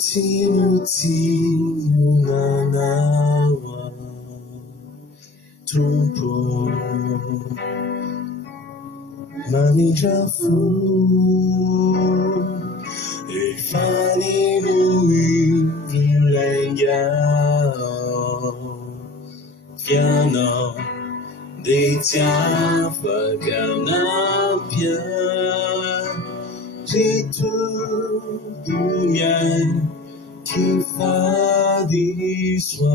Timotinanawa Tupo Manijafu Ifani Lui Rulengao Piano De Tiafa Ganapia Jitu Dunia Qui fa d'histoire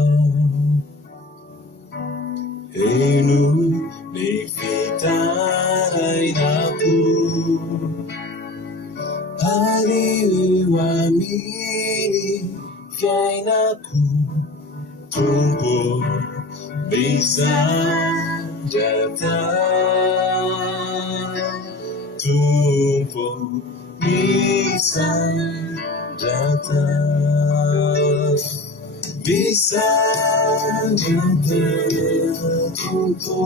et nous les fitainaku Ali wamini kainaku tumbo bisa jata tumbo bisa jata bisa jata tumbo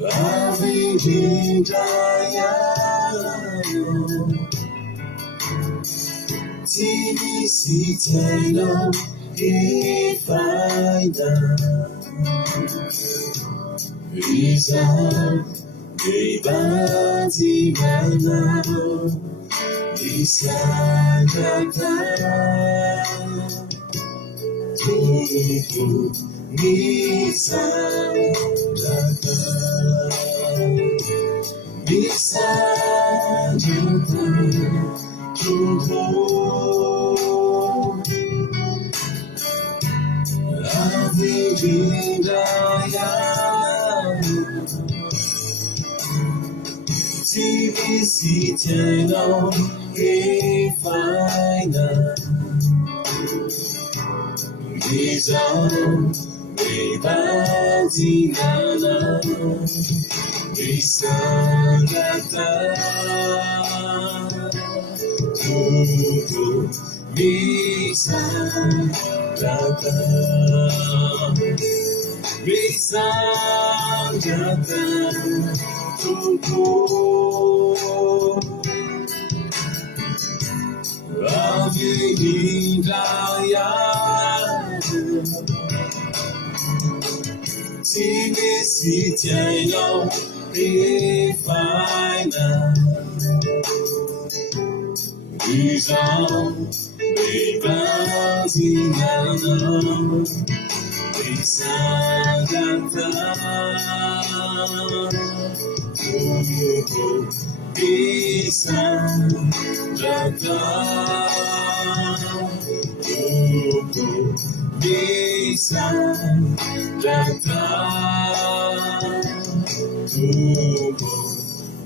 la vidaya tini sitelo ifaida isa Bebati mana bisa jata tubuh bisa jata bisa jata tubuh la vidaya si tieno e faina Bisogno dei bazinana Bisagata Tutto Bisagata Bisagata Tutto La vidaya Si si tieno e faina Bisogno dei bazinana Bisagata Tutto Bisagata Tutto Bisagata Tutto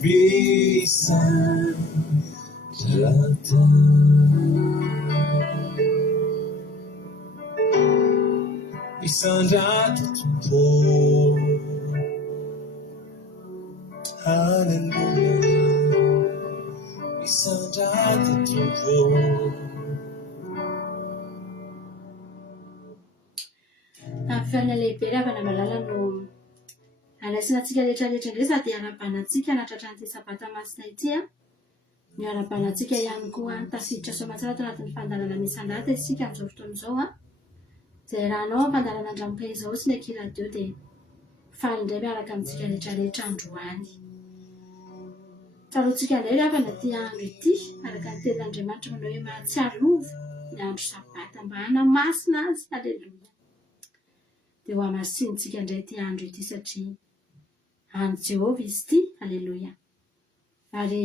Bisagata Bisagata Tutto Hallelujah Bisagata Tutto Fiaina lehibe avy malala no alaisinatsika rehetrarehetra indray sady ara-banatsika natratranyity sabata masina ity ny ara-banatsika ihany koa tafiditra soamatsara tao anatin'ny fandalana misandrata isika amin'izao fotoana izao izay rahanao fandalana andramoka izao sy ny akiradio dia faly indray miaraka amintsika rehetrarehetra androany tsaroantsika indray ry avana ity andro ity araka ny tenin'Andriamanitra manao hoe mahatsiarova ny andro sabata mba hanamasina azy aleluia dia ho hamasintsika indray ity andro ity satria any Jehovah izy ity aleluia ary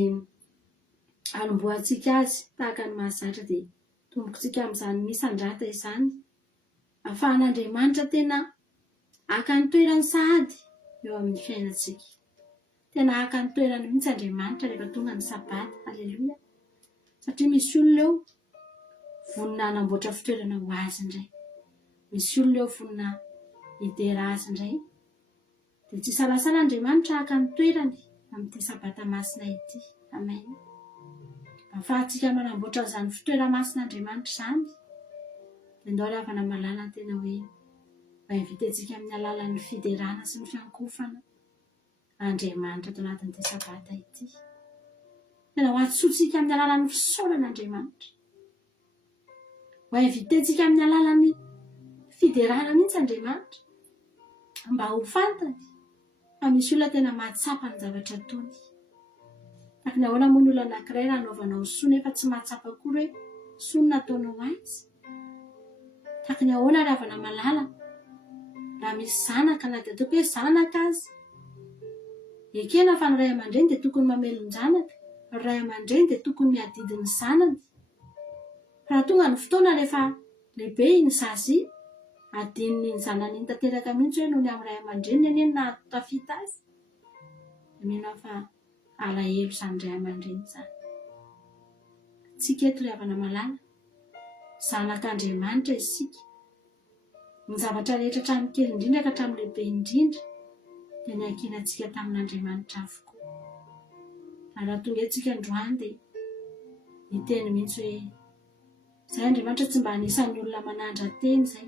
hanomboantsika azy tahaka ny mahazatra dia tombokontsika amin'izany misandrata izany ahafahan'Andriamanitra tena haka ny toerany sahady eo amin'ny fiainantsika tena haka ny toerany mihitsy Andriamanitra rehefa tonga ny sabata aleluia satria misy olona eo vonona hanamboatra fitoerana ho azy indray misy olona eo vonona hidera azy indray dia tsy salasala Andriamanitra haka ny toerany amin'ity sabata masina ity amen ahafahantsika manamboatra izany fitoera-masin'Andriamanitra izany dia ndao ry havana malala tena hoe mba invitentsika amin'ny alalan'ny fiderana sy ny fiankofana Andriamanitra tao anatin'ity sabata ity tena ho atsotsika amin'ny alalan'ny fisaoran'Andriamanitra. Ho invitentsika amin'ny alalan'ny fiderana mihitsy Andriamanitra mba ho fantany fa misy olona tena mahatsapa ny zavatra ataony. Tahaka ny ahoana moa ny olona anankiray raha anaovanao soa nefa tsy mahatsapa akory hoe soa no nataonao azy. Tahaka ny ahoana raha avana malala raha misy zanaka na dia ataoko hoe zanaka azy. Ekena fa ny ray aman-dreny dia tokony mamelon-janaka, ny ray aman-dreny dia tokony miadidy ny zanany. Raha tonga ny fotoana rehefa lehibe iny zazy, adininy ny zanany iny tanteraka mihitsy hoe noho ny amin'ny ray aman-dreny eny na tafita azy. Mino fa alahelo izany ray aman-dreny izany. Tsika eto ry havana malala, zanak'Andriamanitra isika. Ny zavatra rehetra hatramin'ny kely indrindra ka hatramin'ny lehibe indrindra dia niankinantsika tamin'Andriamanitra avokoa. Raha tonga antsika androany dia hiteny mihitsy hoe izay Andriamanitra tsy mba anisan'ny olona manandra teny izay.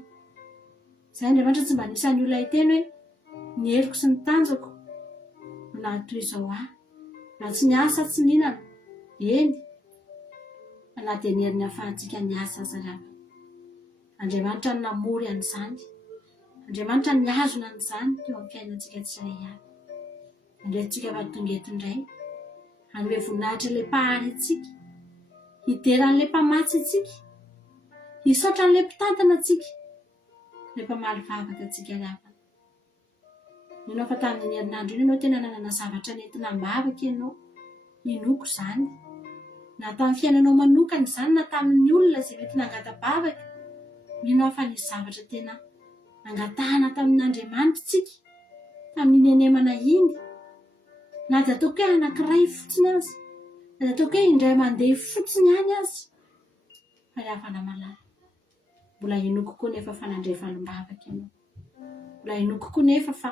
Izay Andriamanitra tsy mba anisan'ny olona hiteny hoe ny heriko sy ny tanjako no nahatoy izao ahy. Raha tsy niasa tsy nihinana, eny na dia ny herin'ny ahafahantsika niasa aza raha. Andriamanitra ny namory an'izany. Andriamanitra ny azona an'izany teo amin'ny fiainantsika tsirairay avy. Indrentsika fa tonga eto indray hanome voninahitra ilay mpahary antsika, hideran'ilay mpamatsy antsika, hisaotra n'ilay mpitantana antsika, ilay mpamaly vavaka antsika ravana. Ianao fa tamin'ny herinandro iny ianao tena nanana zavatra nentina mavaka ianao, inoko izany. Na tamin'ny fiainanao manokana izany na tamin'ny olona izay mety nangata-bavaka. Ianao fa nisy zavatra tena nangatahana tamin'Andriamanitra tsika, tamin'ny nenemana iny. Na dia ataoko hoe anankiray fotsiny azy, na dia ataoko hoe indray mandeha fotsiny ihany azy. Fa ry havana malala, mbola inoko koa nefa fa nandray valom-bavaka ianao. Mbola inoko koa nefa fa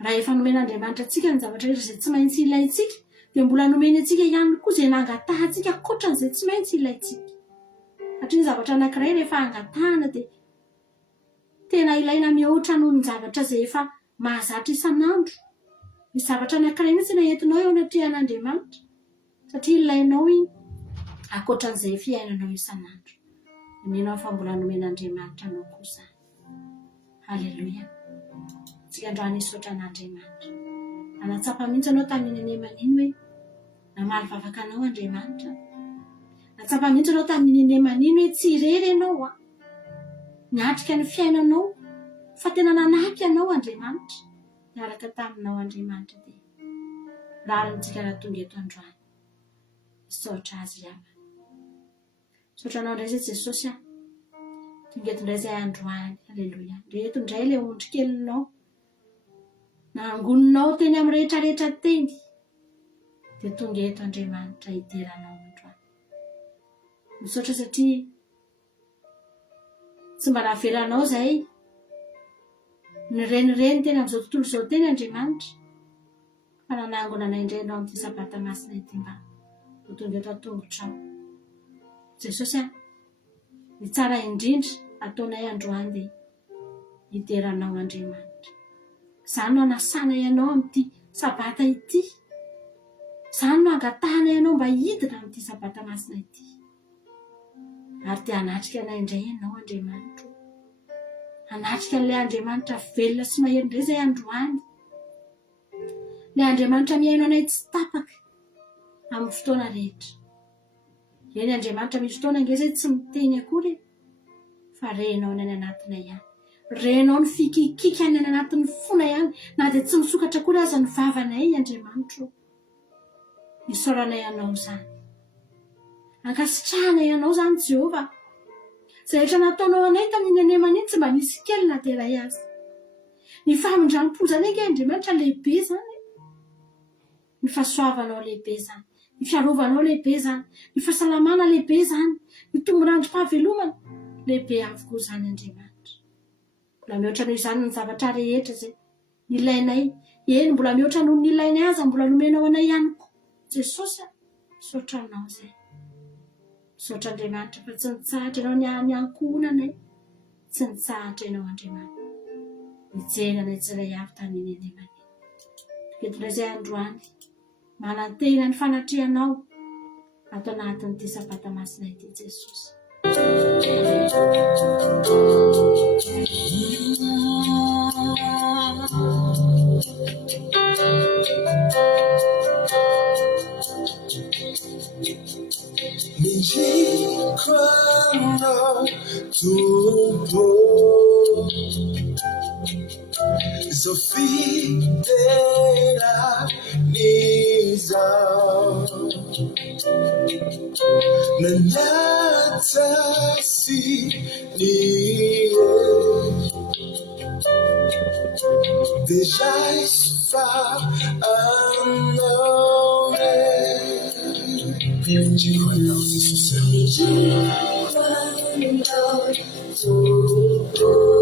raha efa nomen'Andriamanitra antsika ny zavatra rehetra izay tsy maintsy ilaintsika, dia mbola nomeny antsika ihany koa izay nangatahantsika ankoatran'izay tsy maintsy ilaintsika. Satria ny zavatra anankiray rehefa angatahana dia tena ilaina mihoatra noho ny zavatra izay efa mahazatra isan'andro. Ny zavatra anankiray mihitsy na entinao eo anatrehan'Andriamanitra satria ilainao iny ankoatran'izay fiainanao isan'andro. Mino fa mbola nomen'Andriamanitra anao koa izany. Haleloia. Tsika androany hisaotra an'Andriamanitra. Anatsapa mihitsy anao tamin'ny nenemana iny hoe namaly vavaka anao Andriamanitra. Natsapa mihitsy anao tamin'ny nenemana iny hoe tsy irery ianao niatrika ny fiainanao fa tena nanampy anao Andriamanitra. Niaraka taminao Andriamanitra dia lalintsika raha tonga eto androany. Hisaotra azy ihany. Hisaotra anao indray izay Jesosy tonga eto indray izay androany. Haleloia. Reto indray ilay ondry kelinao nangoninao teny amin'ny rehetrarehetra teny dia tonga eto Andriamanitra hideranao androany. Misaotra satria tsy mba nahavelanao izay ny renireny teny amin'izao tontolo izao teny Andriamanitra, fa nanangona naindrenao amin'ity sabata masina ity mba ho tonga eto an-tongotrao. Jesosy ny tsara indrindra ataonay androany dia hideranao Andriamanitra. Izany no anasana ianao amin'ity sabata ity. Izany no angatahana ianao mba hidina amin'ity sabata masina ity. Ary dia hanatrika anay indray ianao Andriamanitra. Hanatrika an'ilay Andriamanitra velona sy mahery indray izay androany. Ilay Andriamanitra miaino anay tsy tapaka amin'ny fotoana rehetra. Eny Andriamanitra misy fotoana nge izay tsy miteny akory fa renao ny any anatinay ihany. Renao ny fikikikany any anatin'ny fona ihany, na dia tsy misokatra akory aza ny vavanay Andriamanitra. Isaoranay ianao izany. Ankasitrahana ianao izany Jehova. Izay rehetra nataonao anay tamin'ny nenemana iny tsy mba nisy kely na dia iray aza. Ny fahamindranim-po izany ange Andriamanitra lehibe izany. Ny fahasoavanao lehibe izany. Ny fiarovanao lehibe izany. Ny fahasalamana lehibe izany. Ny tombon'androm-pahavelomana lehibe avokoa izany Andriamanitra. Mbola mihoatra noho izany ny zavatra rehetra izay ilainay. Eny mbola mihoatra noho ny ilainay aza mbola nomenao anay ihany koa. Jesosy misaotra anao izay. Misaotra Andriamanitra fa tsy nitsahatra ianao ny ankohonanay. Tsy nitsahatra ianao Andriamanitra. Mijery anay tsiray avy tamin'ny nenemana. Eto indray izay androany manantena ny fanatrehanao ato anatin'ity sabata masina ity Jesosy. Menjikwanao Tumpo Zao fidelizao Nanatasi nie Déjà esfahanore Menjikwanao Tumpo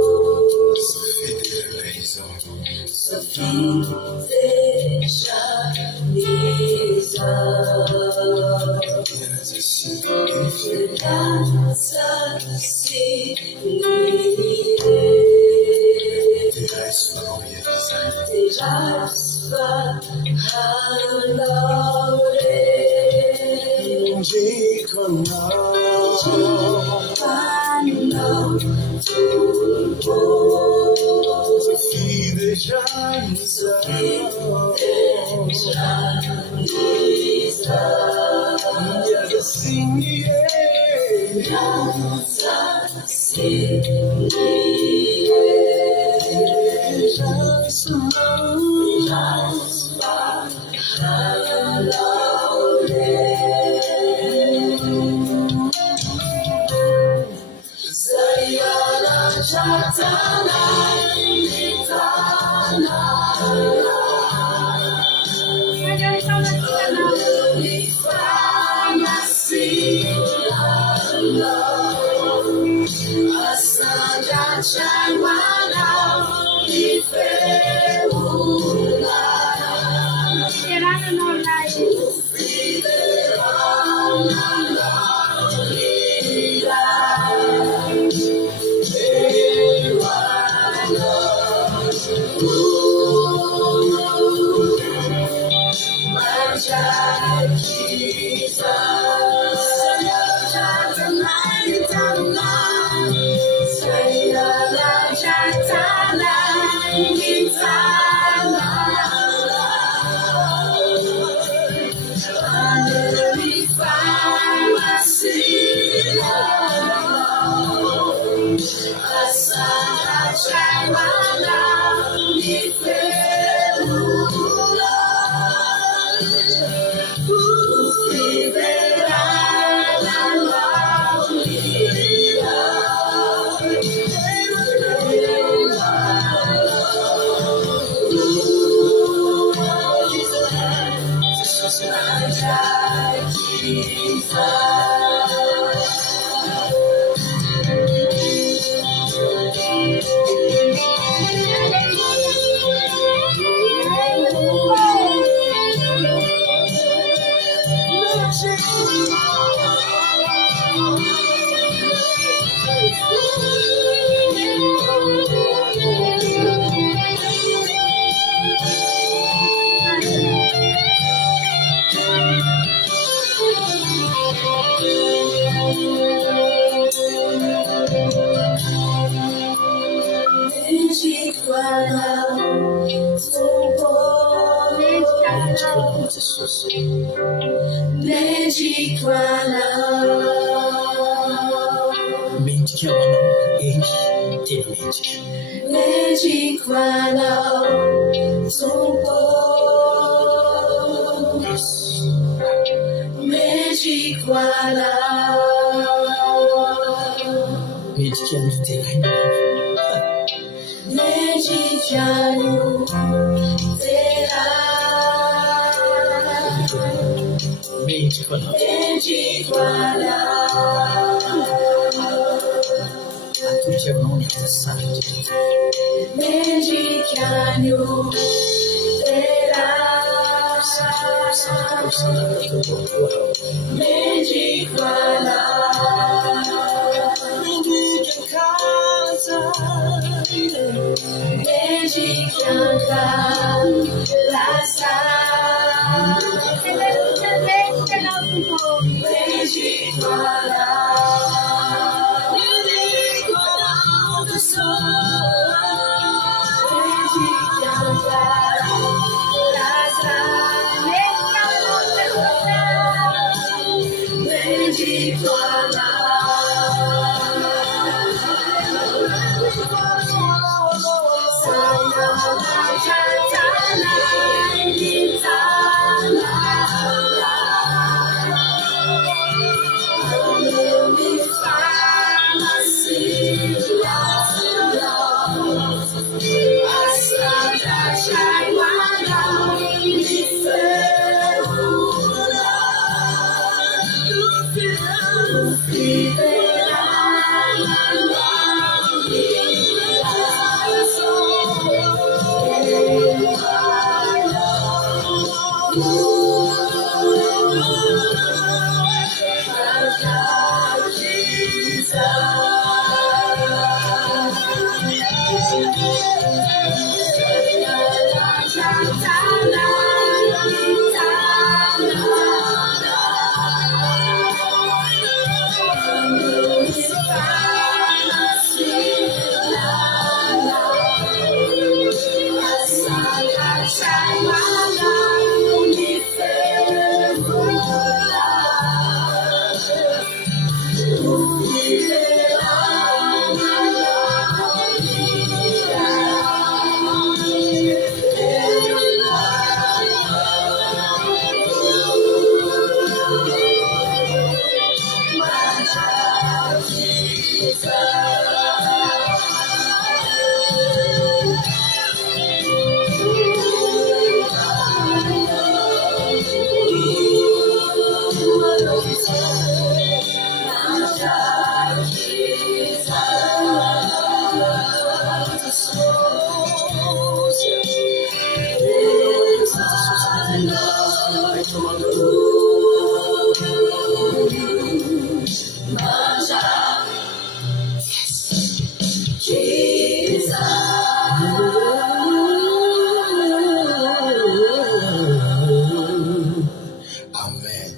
Amen.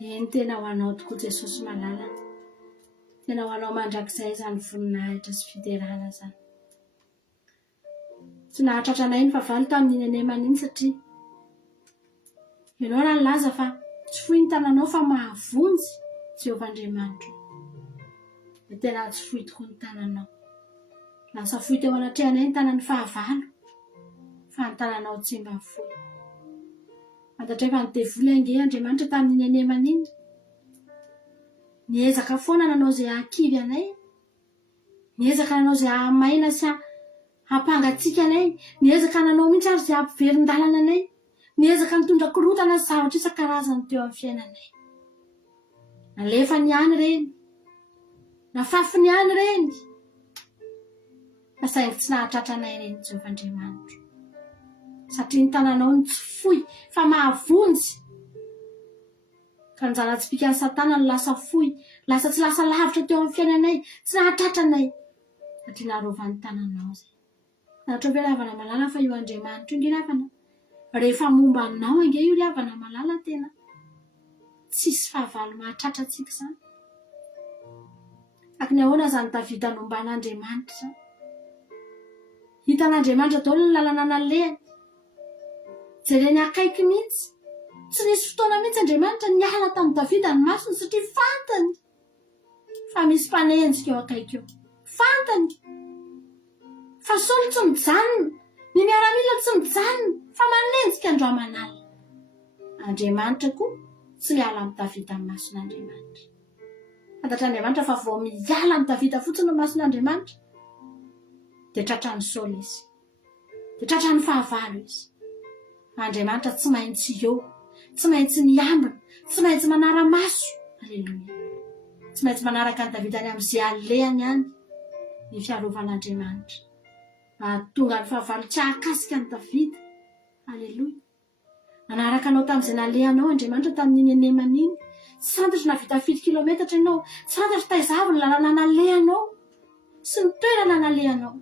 Eny tena ho anao tokoa Jesosy malala. Tena ho anao mandrakizay izany voninahitra sy fiderana zany. Tsy nahatratra anay ny favalo tamin'ny nenema iny satria ianao raha nilaza fa tsy fohy ny tananao fa mahavonjy Jehovah Andriamanitra. Dia tena tsy fohy tokoa ny tananao. Lasa fohy teo anatrehanay ny tanan'ny fahavalo fa ny tananao tsy mba fohy. Fantatra efa nidevoly ange Andriamanitra tamin'ny nenema iny. Niezaka foana nanao izay hakivy anay. Niezaka nanao izay hamaina sy hampangatsiaka anay. Niezaka nanao mihitsy ary izay hampiverin-dalana anay. Niezaka nitondra korotana sy zavatra isan-karazany teo amin'ny fiainanay. Nalefa ny any reny. Nafafy ny any reny. Fa saingy tsy nahatratra anay reny Jehovah Andriamanitra. Satria ny tananao ny tsy fohy fa mahavonjy. Ka ny zana-tsim-pikan'ny Satana ny lasa fohy, lasa tsy lasa lavitra teo amin'ny fiainanay, tsy nahatratra anay. Satria narovan'ny tananao zay. Nahatra hoe ravana malala fa io Andriamanitra io nge ravana. Rehefa momba anao ange io ravana malala tena. Tsisy fahavalo mahatratra antsika zany. Akony ahoana zany Davida nomban'Andriamanitra zany. Hitan'Andriamanitra daholo ny lalana nalehany. Jereny akaiky mihitsy. Tsy nisy fotoana mihitsy Andriamanitra niala tamin'ny Davida ny masony satria fantany fa misy mpanenjika eo akaiky eo. Fantany fa Saoly tsy mijanona, ny miaramila tsy mijanona fa manenjika androaman'alina. Andriamanitra koa tsy miala amin'ny Davida ny mason'Andriamanitra. Fantatra Andriamanitra fa vao miala amin'ny Davida fotsiny ny mason'Andriamanitra dia tratran'ny Saoly izy, dia tratran'ny fahavalo izy. Andriamanitra tsy maintsy eo, tsy maintsy miambina, tsy maintsy manara-maso. Alleluia. Tsy maintsy manaraka ny Davida any amin'izay alehany any ny fiarovan'Andriamanitra. Tonga ny fahavalo tsy ahakasika ny Davida. Alleluia. Nanaraka anao tamin'izay nalehanao Andriamanitra tamin'ny nenemany iny. Tsy fantatra navita 7 kilometatra ianao, tsy fantatra taizavy ny lalana nalehanao sy ny toerana nalehanao.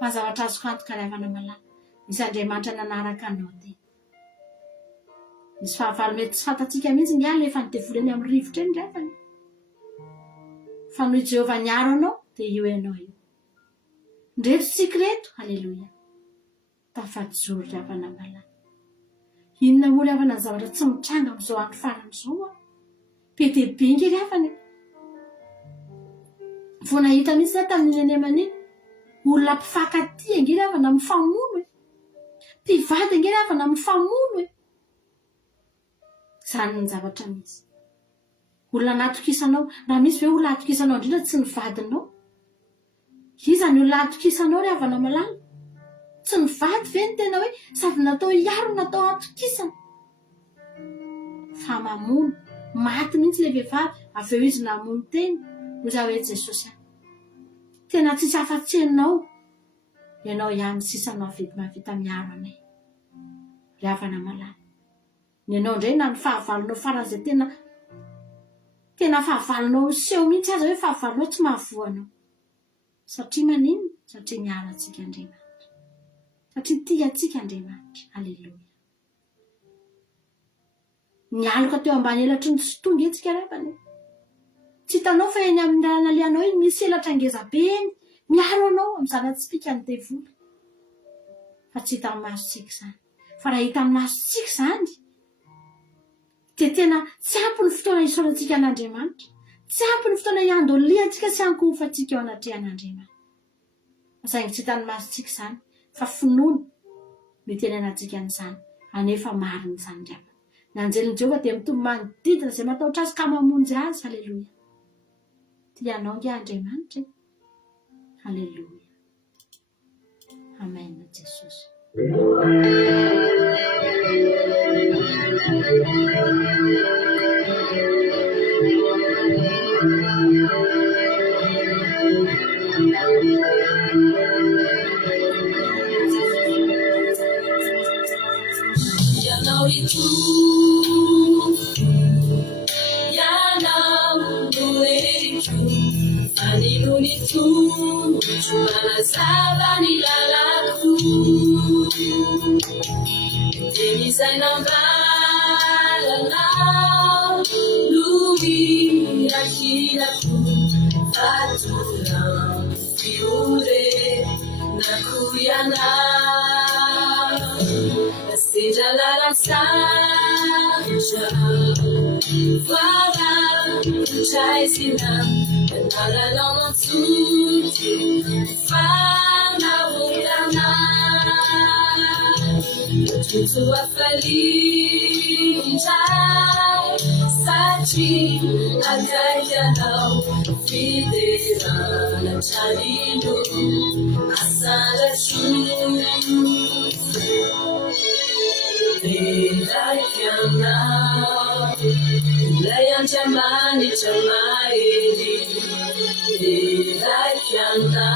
Fa zavatra azo antoka ry havana malala. Misy Andriamanitra nanaraka anao teny. Misy fahavalo mety tsy fantatsika mihitsy nge alefa nidevoly eny amin'ny rivotra eny rafany. Fa noho Jehovah niaro anao dia io ianao io. Ndrefotsika reto. Alleluia. Tafajoro ry havana malala. Inona moa ry havana ny zavatra tsy mitranga amin'izao andro farany izao a? Be dia be nge ry havana. Vao nahita mihitsy za tamin'ny nenemany iny. Olona mpifankatia nge ry havana mifamono e. Mpivady nge ry havana mifamono e. Zany ny zavatra misy. Olona natokisanao, raha misy hoe olona natokisanao indrindra tsy ny vadinao. Iza ny olona natokisanao ry havana malala? Tsy ny vady ve ny tena hoe sady natao hiaro natao atokisana. Fa mamono, maty mihitsy le vehivavy, avy eo izy namono teny. Oza hoe Jesosy any. Tena tsisy afa-tsy ianao. Ianao ihany sisa mahavita miaro anay. Ry havana malala. Ny ianao indray na ny fahavalonao faran'izay tena tena fahavalonao seho mihitsy aza hoe fahavalonao tsy mahavoanao satria manino satria miara antsika Andriamanitra satria tia antsika Andriamanitra aleloia mialoka teo ambany elatry ny tsy tonga etsika repany tsy hitanao fa eny amin'ny lalana lianao iny misy elatra ngeza be eny miaro anao amin'ny zana-tsipika ny devoly fa tsy hita amin'ny masontsika izany fa raha hita amin'ny masontsika izany dia tena tsy ampy ny fotoana hisorantsika an'Andriamanitra tsy ampy ny fotoana hiandoliantsika sy hankohofantsika eo anatrehan'Andriamanitra saingy tsy hitan'ny masontsika izany fa finoana mitenenantsika n'izany anefa marina izany ry amana nanjelin Jehovah dia mitombo manodidina izay matahotra azy ka mamonjy azy haleloia tianao nge Andriamanitra haleloia amen Jesosy Sabani lalaku Demi sainambala Lui akinaku Fatula Fiure Nakuyana Seja la saja Fara Chaisina Nara não tudo Fana utana Tutu afalija Sati Agayana Fidera Na Charino Asara Chu Delakiana Layan Jamani Jamaili Delakiana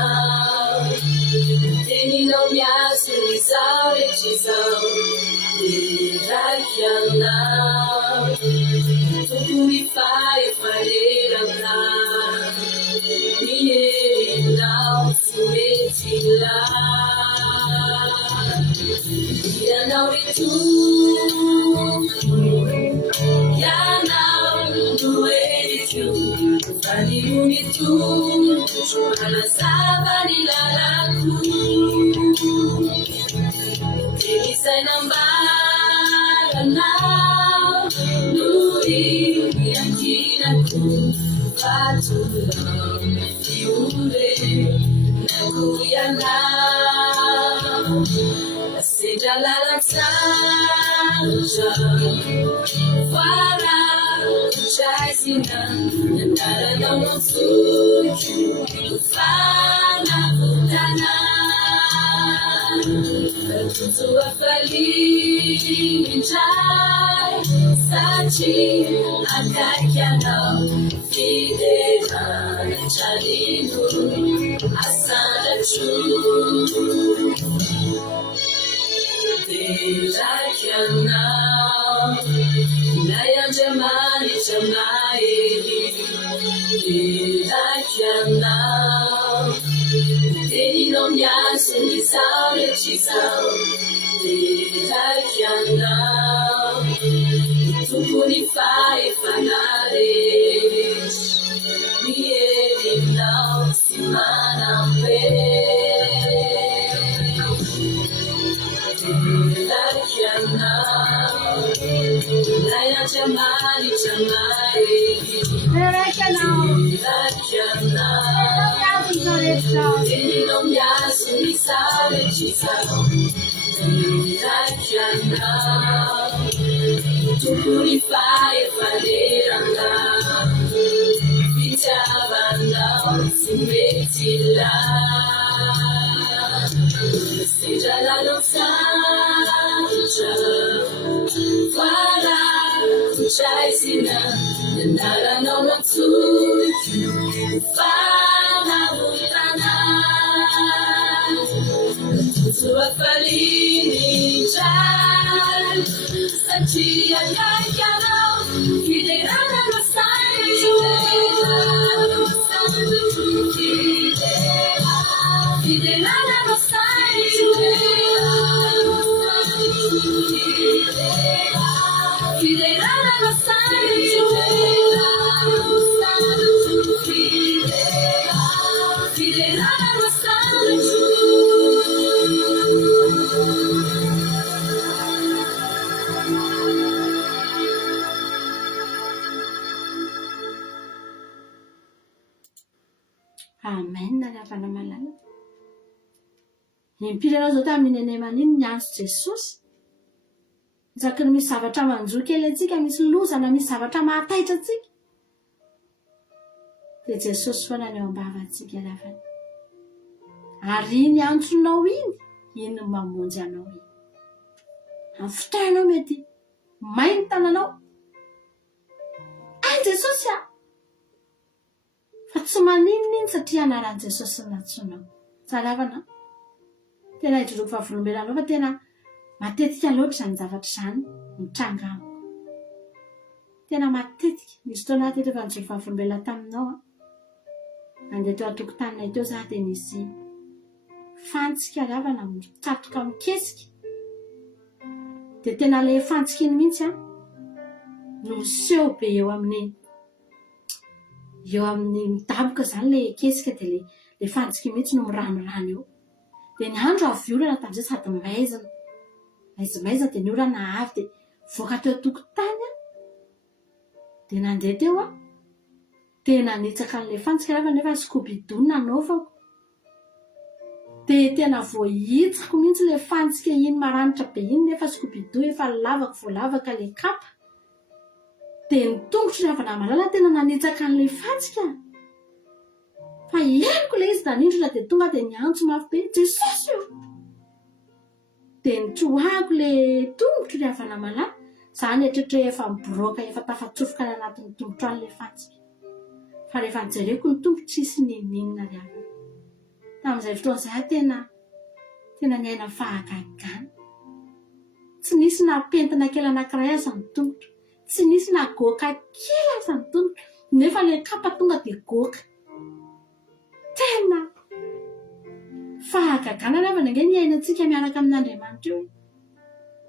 Teni no miasu Isao Lechisao Delakiana Tukuri fai Falerana Nieri Nao Sumetila Yana Ritu Yana Dueritu Fani Unitu Ana Sabani Lalaku Elisa Nambara Now Nuri Yakinaku Fatula Fiure Nakuyana Seja la saja Fara Chaisina Nara no suju Fana Butana Tutu afalija Sachi Akakiana Fidera Charinu Asara Chu Delakiana Naya Jamani Jamaili Delakiana Teni no miasu Isao Lechisao Delakiana Tukuni fai Fanares Nieri Nao Simana Pe Delakiana Naya Jamali Jamali Delakiana Teni no miasu Isao Lechisao Delakiana Tukuri fai Falerana Vitabana Simetila Seja la saja Fara Chaisina Nara no Matsuki Fana Butana Tutu afalini Jai Sachi Agayana Fiderana no Sai Amen. Ravana malala. Impiry zao tamin'ny enemaniny ny andro Jesosy. Isaky ny misy zavatra manjo kely atsika, misy lozana, misy zavatra mahataitra atsika. Dia Jesosy foana ny eo am-bavantsika ravana. Ary iny antsonao iny mamonjy anao iny. Amin'ny fotoanao mety mainy tananao. Ay Jesosy a! Fa tsy maninona iny satria anaran'i Jesosy no natsoinao. Zaravana. Tena hidrodoko fahavolombelanao fa tena matetika loatra izany zavatra izany mitranga amiko. Tena matetika. Nisy fotoana teto efa nijoro fahavolombelan taminao a. Andeha teo an-tokotaninay teo za dia nisy fantsika ravana mitratoka mikesika. Dia tena ilay fantsika iny mihitsy a no miseho be eo amin'ny midaboka izany ilay kesika dia ilay fantsika mihitsy no miranorano eo. Dia ny andro avy orana tamin'izay sady maizina. Maizina dia ny orana avy dia voaka teo an-tokotany a. Dia nandeha teo a. Tena nitsaka an'ilay fantsika ravana nefa skobido nanaovako. Dia tena voahitsako mihitsy ilay fantsika iny maranitra be iny nefa skobido efa voalavaka ilay kapa. Dia ny tongotry ravana malala tena nanitsaka an'ilay fantsika. Fa henoko ilay izy danindrona dia tonga dia niantso mafy be Jesosy io. Dia nitrohako ilay tongotry ravana malala. Izany etrehitra efa miboroaka efa tafatsofoka ny anatin'ny tongotro an'ilay fantsika. Fa rehefa nijereko ny tongotry tsisy ninina ravana. Tamin'izay fotoan'izay tena niaina fahagagana. Tsy nisy na pentina kely anankiray aza ny tongotro. Tsy nisy na goaka kely aza ny tongotro. Nefa ilay kapa tonga dia goaka. Tena fahagagana ravana ange ny ainantsika miaraka amin'Andriamanitra io.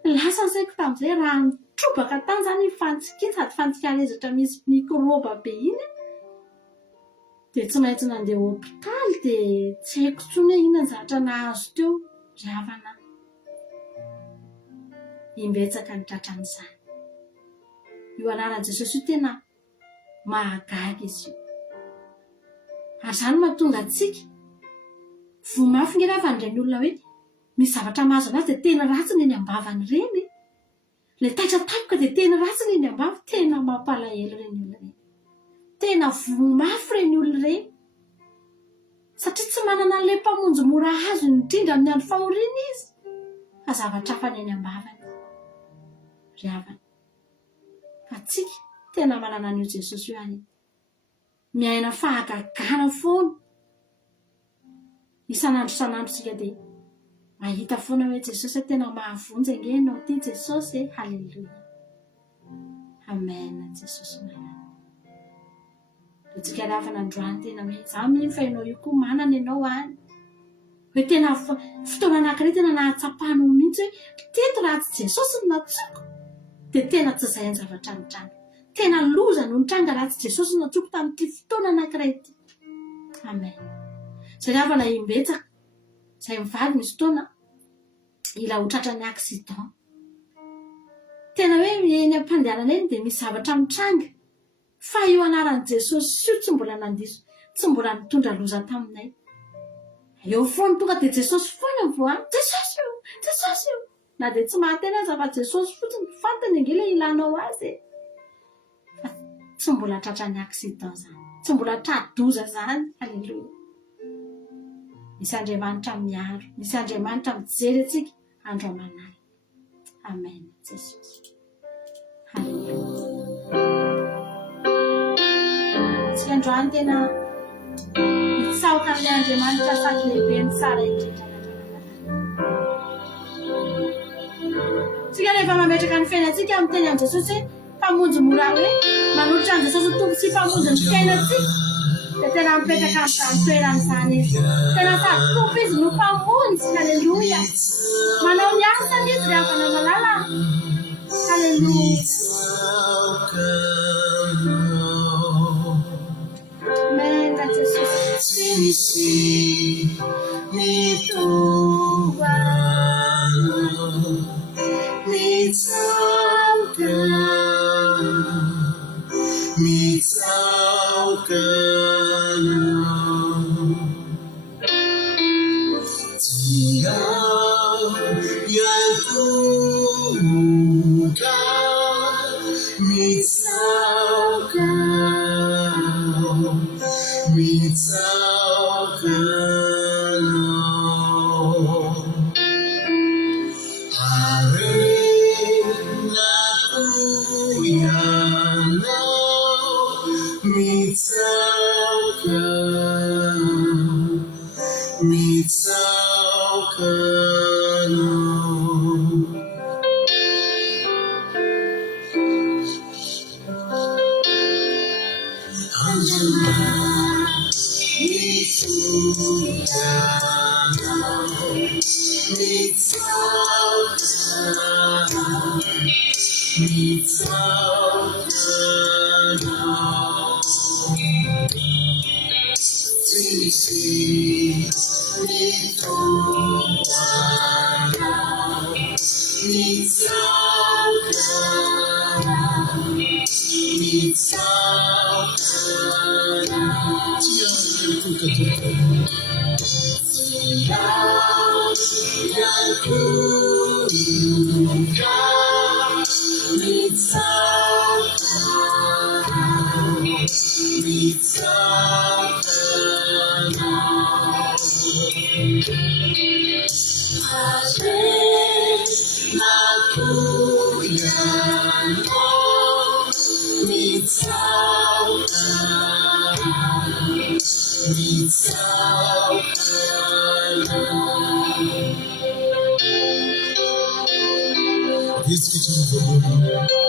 Lasa saiko tamin'izay raha nitrobaka tany izany ny fantsika iny sady fantsika rezatra misy mikroba be iny. Dia tsy maintsy nandeha hôpitaly dia tsy haiko intsony hoe inona ny zavatra nahazo teo ravana. Imbetsaka ny tratran'izany. Io anaran'i Jesosy io tena mahagaga izy io. Ary izany mahatonga antsika vomafy nge ravana ireny olona hoe misy zavatra mahazo anazy dia tena ratsy ny eny ambavany ireny. Ilay taitra tapoka dia tena ratsy ny eny ambavy. Tena mampalahelo ireny olona ireny. Tena vomafy ireny olona ireny. Satria tsy manana an'ilay mpamonjy mora azo indrindra amin'ny andro fahoriana izy. Fa zavatra hafa ny eny ambavany. Ravana. Fa tsika tena manana an'io Jesosy io any. Miaina fahagagana foana. Isan'andro tsika dia mahita foana hoe Jesosy tena mahavonjy ange ianao ty Jesosy. Halleluja. Amen. Jesosy manana. Tsika ravana androany tena hoe za mihitsy fa ianao io koa manana ianao any. Hoe tena fotoana anankiray tena nahatsapahanao mihitsy hoe teto raha tsy Jesosy no natsoko dia tena tsy izay ny zavatra nitranga. Tena loza no nitranga raha tsy Jesosy no natsoko tamin'ity fotoana anankiray ity. Amen. Izay ravana imbetsaka. Izay mivady misy fotoana ila ho tratran'ny accident. Tena hoe eny am-pandehanana eny dia misy zavatra mitranga. Fa io anaran'i Jesosy io tsy mbola nandiso, tsy mbola nitondra loza taminay. Eo foana tonga dia Jesosy foana voany. Jesosy io, Jesosy io. Na dia tsy mahateny aza fa Jesosy fotsiny fantany ange ilay ilanao azy. Fa tsy mbola tratran'ny accident zany. Tsy mbola tradoza zany. Halleluja. Misy Andriamanitra miaro, misy Andriamanitra mijery antsika andro aman'alina. Amen. Jesosy. Halleluja. Tsy androany tena mitsaoka amin'ny Andriamanitra sady lehibe ny tsara indrindra. Tsika rehefa mametraka ny fiainantsika amin'ny teny an' Jesosy mpamonjy mora hoe manolotra an' Jesosy tompo sy mpamonjy ny fiainantsika dia tena mipetraka amin'izany toeran'izany izy. Tena sady tompo izy no mpamonjy. Halleluja. Manao ny asany izy ravana malala. Halleluja. Amen. Jesosy. Mitsaukanu Mitauka, mitauka, no. Anjana, mitauka, This kitchen is a woman.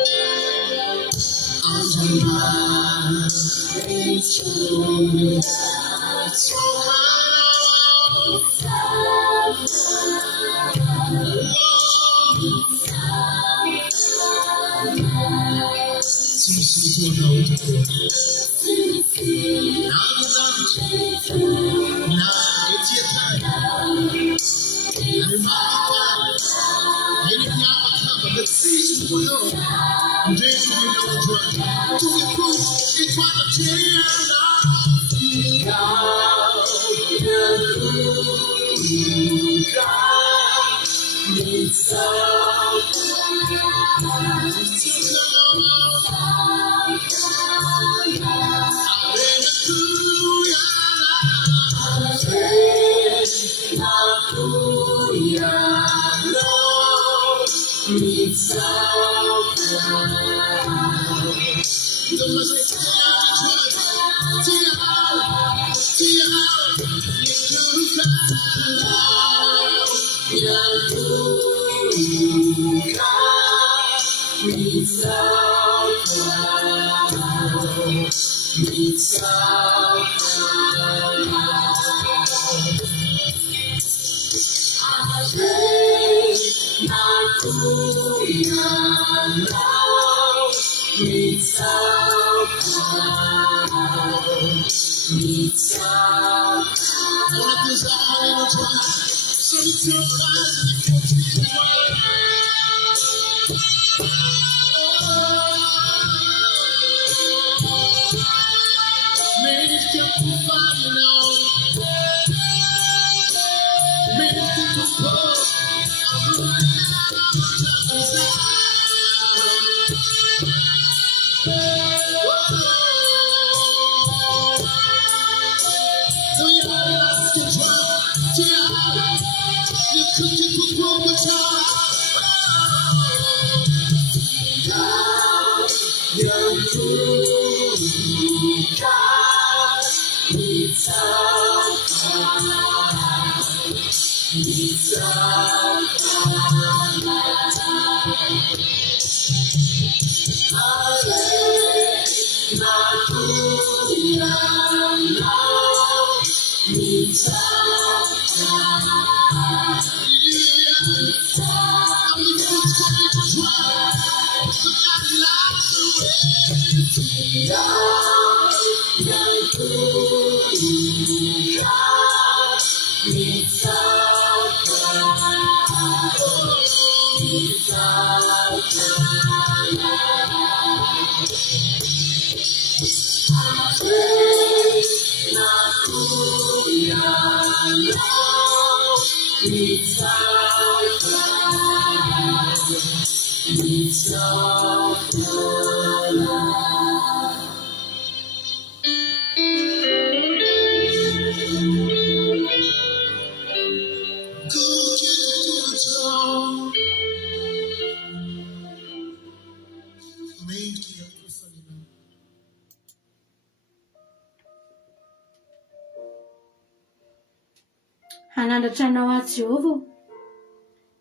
hanandratra anao azy Jehovah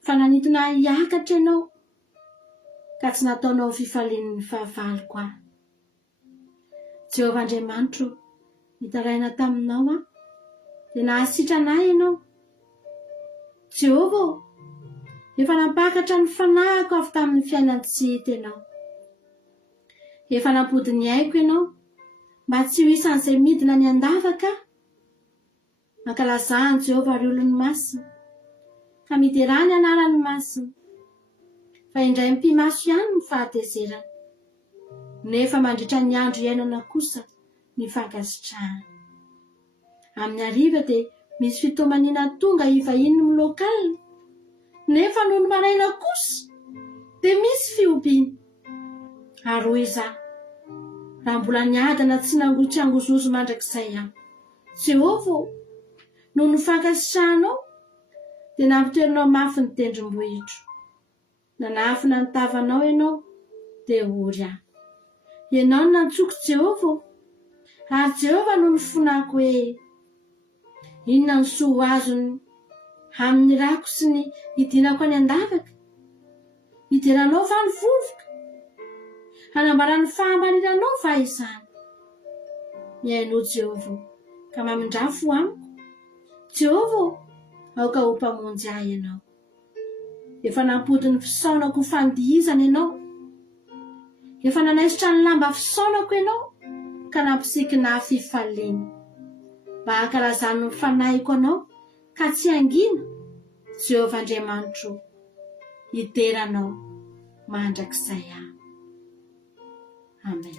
fa nanintona hiakatra ianao ka tsy nataonao fifalian'ny fahavaloko aho. Jehovah Andriamanitro, mitaraina taminao dia nahasitra anay ianao. Jehovah, efa nampakatra ny fanahiko avy tamin'ny fiainany tsy hita ianao. Efa nampody ny aiko ianao mba tsy ho isan'izay midina ny andavaka. Mankalazahany Jehovah ry olony masina, ka miderany anarany masina, fa indray mpimaso ihany ny fahatezerana, nefa mandritra ny andro iainana kosa ny fankasitrahana. Amin'ny hariva dia misy fitomanina tonga hivahiny ny lokalina, nefa noho ny maraina kosa dia misy fiompiana. Ary izaho, raha mbola niadana tsy nangotsiangozozo mandrakizay aho. Jehovah, noho ny fankasitrahanao dia nampitoerinao mafy ny tendrombohitro. Nanafina ny tavanao ianao dia ory aho. Ianao no nantsoko Jehovah, ary Jehovah no nifonako hoe inona ny soa azony amin'ny rako sy ny hidinako any andavaka. Hidiranao va ny vovoka? Hanambarany fahamarinanao va izany? Miaino Jehovah ka mamindrafo amiko. Jehovah, aoka ho mpamonjy ahy ianao. Efa nampody ny fisaonako fandihizana ianao. Efa nanaisitra ny lamba fisaonako ianao ka nampisikina fifaliana. Mba hankalazany ny fanahiko anao ka tsy angina. Jehovah Andriamanitro, hideranao mandrakizay ahy. Amen.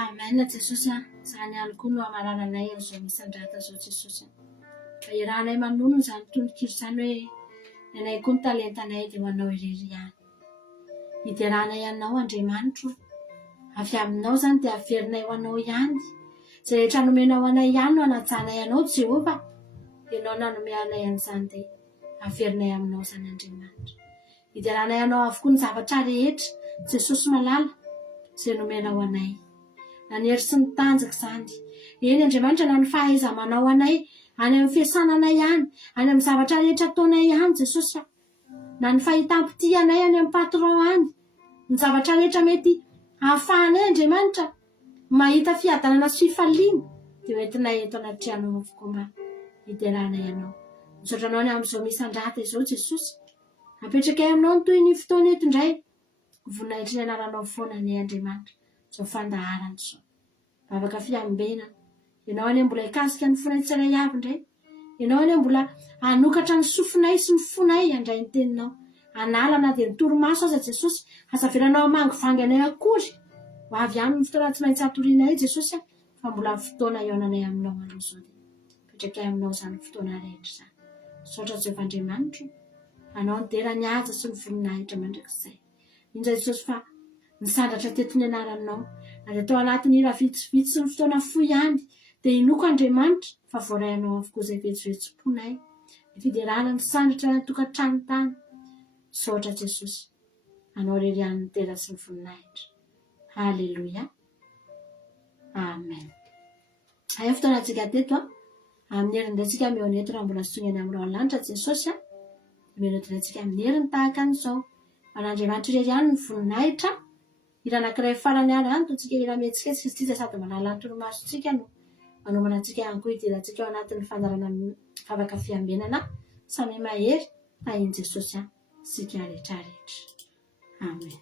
Amen Jesosy zany ihany koa no amarananay amin'izao misandrata zao Jesosy. Fa irahanay manono zany tononkiro zany hoe nanay koa ny talentanay dia manao irery ihany. Hideranay anao Andriamanitro, avy aminao zany dia averinay ho anao ihany. Izay rehetra nomenao anay ihany no anajanay anao Jehova. Ianao nanome anay an'izany dia averinay aminao zany Andriamanitra. Hideranay anao avokoa ny zavatra rehetra Jesosy malala izay nomenao anay. Na ny hery sy ny tanjaka zany. Eny Andriamanitra na ny fahaiza manao anay any amin'ny fiasananay ihany, any amin'ny zavatra rehetra ataonay ihany Jesosy. Na ny fahitam-potianay any amin'ny patron any, ny zavatra rehetra mety ahafahanay Andriamanitra mahita fiadanana sy fifaliana dia hoentinay eto anaty trano avokoa mba hideranay anao. Misaotra anao ny amin'izao misandrata izao Jesosy. Apetrakay aminao ny toy ny fotoana eto indray. Voninahitry ny anaranao foana ny Andriamanitra. Zao fandaharana zao. Afaka fiambena. Ianao any mbola hikasika ny fonay tsiray avy indray. Ianao any mbola hanokatra ny sofinay sy ny fonay handray ny teninao. Analana dia ny torimaso aza Jesosy. Asaveranao hamangivangy anay akory. Ho avy ihany ny fotoana tsy maintsy hatorinay Jesosy. Fa mbola fotoana iaonanay aminao aloha zao dia petrakay aminao zany fotoana rehetra zany. Misaotra Jehovah Andriamanitra. Anao ny dera ny haja sy ny voninahitra mandrakizay. Indray Jesosy fa misandratra teto ny anaranao. Na dia tao anatin'ny ira vitsivitsy sy ny fotoana fohy ihany dia inoko Andriamanitra fa voarainao avokoa izay vetsovetsom-ponay. Ny fiderana ny sandratra ny tokantrano tany. Misaotra Jesosy. Anao irery ihany ny dera sy ny voninahitra. Halleluia. Amen. Aya fotoanantsika teto amin'ny herin'iraintsika mihoneto raha mbola songany amin'irao lanitra Jesosy. Mihonetonantsika amin'ny heriny tahaka an'izao. Man'Andriamanitra irery ihany ny voninahitra. Ira anankiray farany ihany totsika ira mihetsiketsika sady manala ny toromasontsika no manomana antsika ihany koa hidirantsika ao anatin'ny fandarana favaka fiambenana samy mahery tahin Jesosy sika rehetrarehetra. Amen.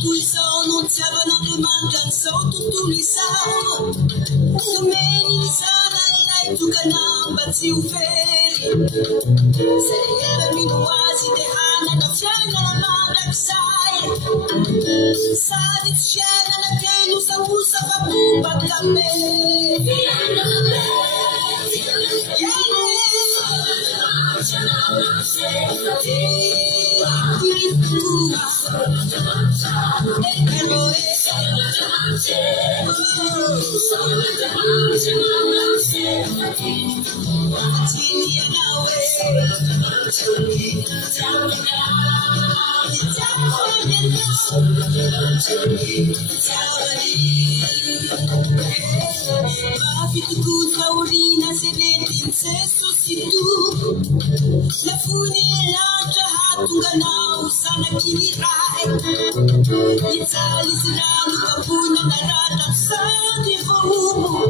toy izao no tiavan'andriamanitra an'izao tontolo izao nomeny ny zanany ilay tokana mba tsy ho very zay rehetra mino azy dia hanana fiainana mandrakizay sady tsy fiainana kely osaosa fa bombaka be Mafitokoa faorina zay retin Jesosy to lafony lanitra hatonganao zanakiray ijaly izy rano kapona naratra sady vohomo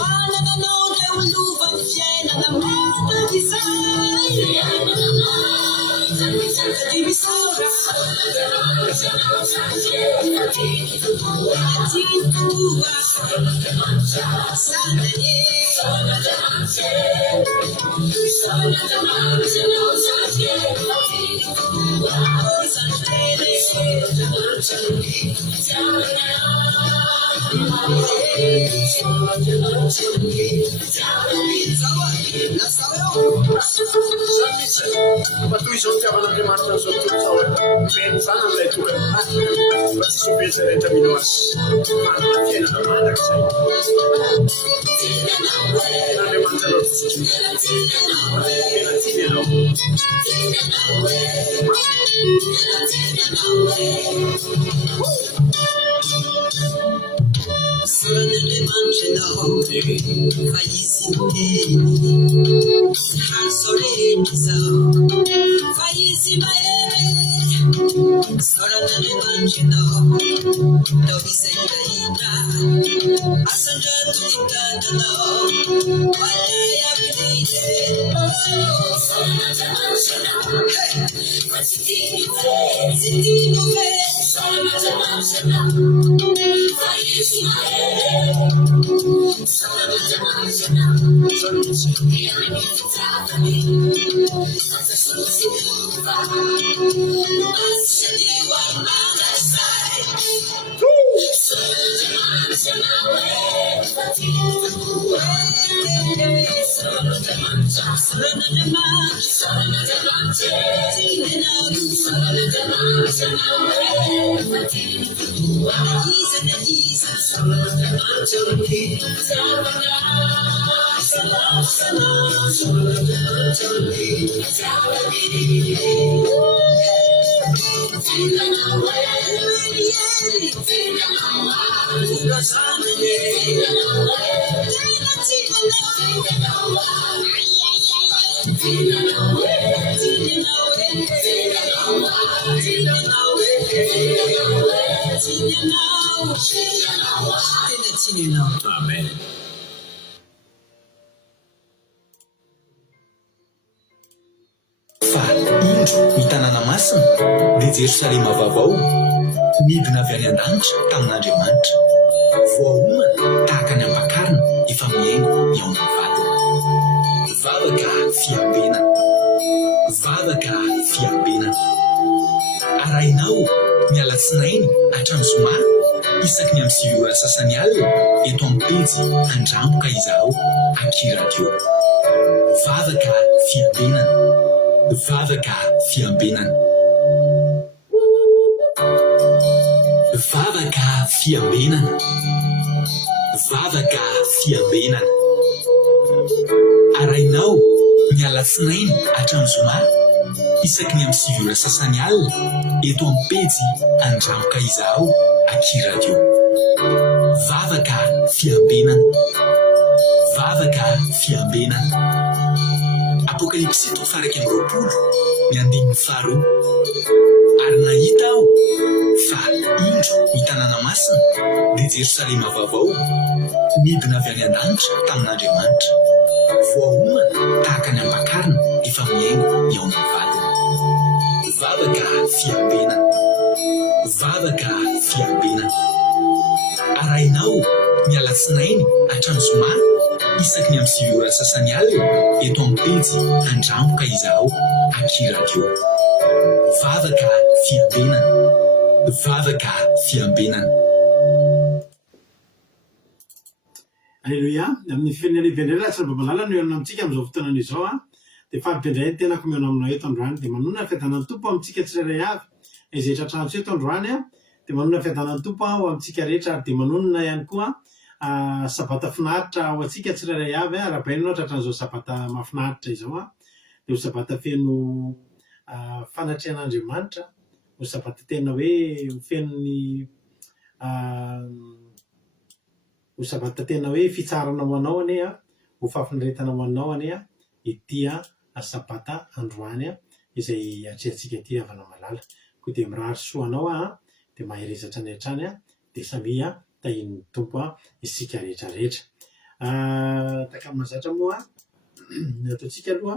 manananao ndray olova ny fiainana mandrakizay kadi misaora atintoa sanane Matoy izao tiavan'andriamanitra an'izao tontolo izao meny zany an'ilay tokana mba tsy sobeza rehetra mino azy manana fiainana mandrakizay ten'andriamanitra anao tena tiany ianao San'andriamanitra ianao fa izy miteny hasorehitra izao fa izy mahery San'andriamanitra ianao tao izay ndahita asan-drato hitananao malay amin'iny San'andriamanitra ianao fa tsy tiany ve San'andriamanitra ianao fa izy mahery San'andriamanitra ianao Amen. Fa indro ny tanàna masina dia Jerosalema vaovao midina avy any an-danitra tamin'Andriamanitra voaomana tahaka ny ampakarina efa miaingo eo amin'ny vadina vavaka fiambenana arahinao ny alatsinainy hatramin'ny zoma isaky ny amin'ny 9 ora sasany alina eto amin'ny pejy andramboka izaho akiradio vavaka fiambenana vavaka fiambenana vavaka fiambenana vavaka fiambenana arahinao ny alatsinainy hatramin'ny zoma isaky ny amin'ny 9 ora sasany alina eto amin'ny pejy andramboka izaho akiradio vavaka fiambenana vavaka fiambenana Apokalipsy 3:20 ny andininy faharoa ary nahita aho fa indro ny tanàna masina dia Jerosalema vaovao midina avy any an-danitra tamin'Andriamanitra voaomana tahaka ny ampakarina efa miaingo eo amin'ny vadina vavaka fiambenana hatrany zoma isaky ny amin'ny 6 ora sasany alina eto amin'ny pejy andramboka izao akiradio vavaka fiambenana vavaka fiambenana. Alleluia. Amin'ny fenelivendrela tsy babalala no eo amintsika amin'izao fotoana izao dia fampendray tena ko miona aminao eto androany dia manona fiadanan'ny tompo amintsika tsirairay avy izay tratrantso eto androany dia manona fiadanan'ny tompo ho amintsika rehetra ary dia manonona ihany koa sabata finaritra ho antsika tsirairay avy arabainao tratran'izao sabata mafinaritra izao dia ho sabata feno fanatrehan'Andriamanitra ho sabata tena hoe fenony ho sabata tena hoe fitsarana ho anao ane ho fafinaretana ho anao ane ity sabata androany izay atrehantsika ity havana malala koa dia mirary soa anao dia mahiresatra ny hatrany dia samy tahin'ny tompo isika rehetrarehetra takamy mahazatra moa ny ataontsika aloha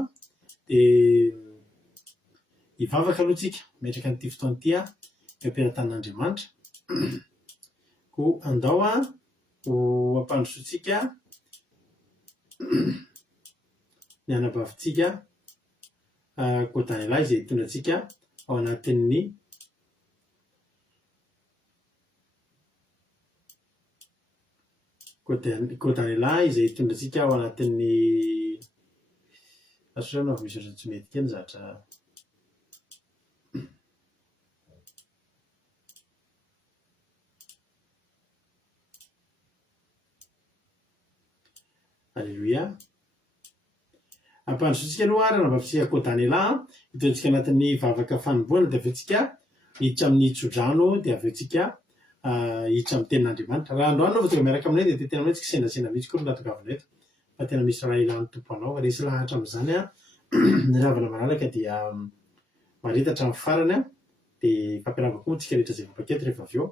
dia hivavaka aloha tsika metraka n'ity fotoana ity eo am-piaratan'Andriamanitra koa andao ho ampandrosotsika ny anabavintsika Kodanilahy izay hitondratsika ao anatin'ny Kodanilahy izay hitondratsika ao anatin'ny asorana avy misy ohatrany tsy mety kely zatra Alleluia. Ampandrosotsika aloha ary anabavintsika Kodanilahy hitondratsika anatin'ny vavaka fanomboana dia avetsika hiditra amin'ny tsodrano dia avetsika hiditra amin'ny tenin'Andriamanitra. Raha androany no tonga miaraka aminay dia tena hoe tsy kisendasenda mihitsy koa natokavinaeto fa tena misy raha ilan'ny tompo anao resy lahatra amin'izany ny ravana malalaka dia maritatra amin'ny farany dia fampiarava koa tsika rehetra izay vapaketo rehefa avy eo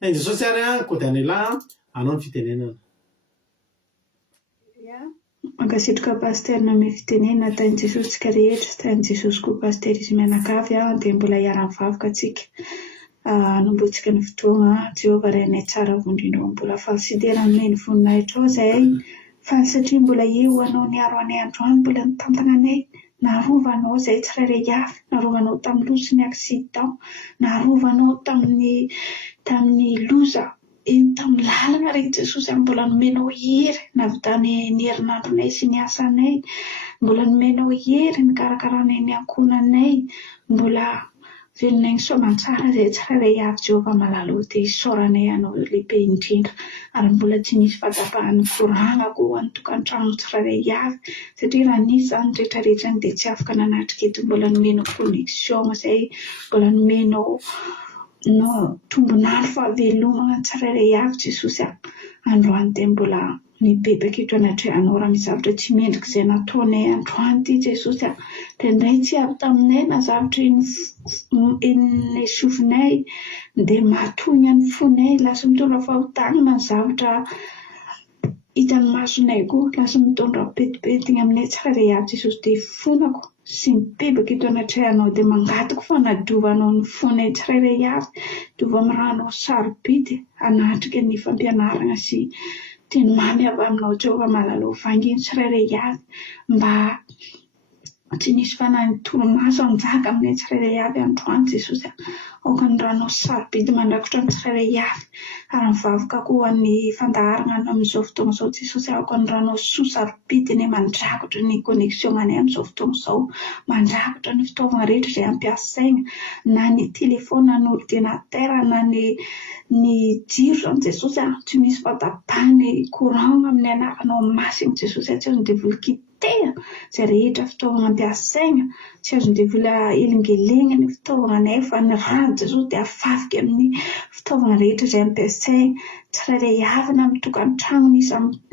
na inja Jesosy ary Kodanilahy anao ny fitenenana. Mankasitraka pasterna amin'ny fitenenana tain'i Jesosy tsika rehetra tain'i Jesosy koa pasterisy mianakavy dia mbola hiara-mivavaka tsika anomboantsika ny fotoana Jehovah rainay tsara vondrindro mbola falsidera amin'ny ny voninahitra ao izay fa satria mbola eo anao niaro anay androany mbola nitantana anay narovanao izay tsirairay avy narovanao tamin'ny loza ny aksidao narovanao tamin'ny loza tamin'ny lalana rehetra Jesosy mbola nomenao hery navitany ny herinandronay sy ny asanay mbola nomenao hery ny karakaranay ny ankonanay mbola velonay ny soamantsara izay tsirairay avy Jehovah malalo dia isaoranay anao lehibe indrindra ary mbola tsy nisy fahatapahan'ny korana koa ny tokantrano tsirairay avy satria raha nisy izany rehetrarehetra dia tsy afaka nanatrika eto mbola nomenao connexion izay mbola nomenao tombonandro fahavelomana tsirairay avy Jesosy androany dia mbola mibebaka eto anatrehanao raha misy zavatra tsy mendrika izay nataonay androany ity Jesosy dia indray tsy avy taminay na zavatra enonay sofinay dia matoy ny fonay lasa mitondra fahotana na zavatra hitany masonay koa lasa mitondra petipetina aminay tsirairay avy Jesosy dia fonako sy mibebaka eto anatrehanao dia mangatoko fa nadovanao ny fonay tsirairay avy dova miranao sarobidy hanatrika ny fampianarana sy teny mamy avy aminao Jehovah malalo vanginy tsirairay avy mba tsy nisy fananitolomaso anjaka aminay tsirairay avy androany Jesosy aokany ranao sarobidy mandrakotra ny tsirairay avy ary mivavaka koa ny fandaharana amin'izao fotoana izao Jesosy aokany ranao soa sarobidy ny mandrakotra ny connexion anay amin'izao fotoana izao mandrakotra ny fitaovana rehetra izay ampiasaina na ny telefona na ny ordinatera na ny jiro zany Jesosy tsy misy fatapahany courant amin'ny anaranao masina Jesosy tsy azony devoly kiteha izay rehetra fitaovana ampiasaina tsy azony devoly elingelena ny fitaovana anay fa ny rano Jesosy dia afafika amin'ny fitaovana rehetra izay ampiasaina tsirairay avy na mitokany trano ny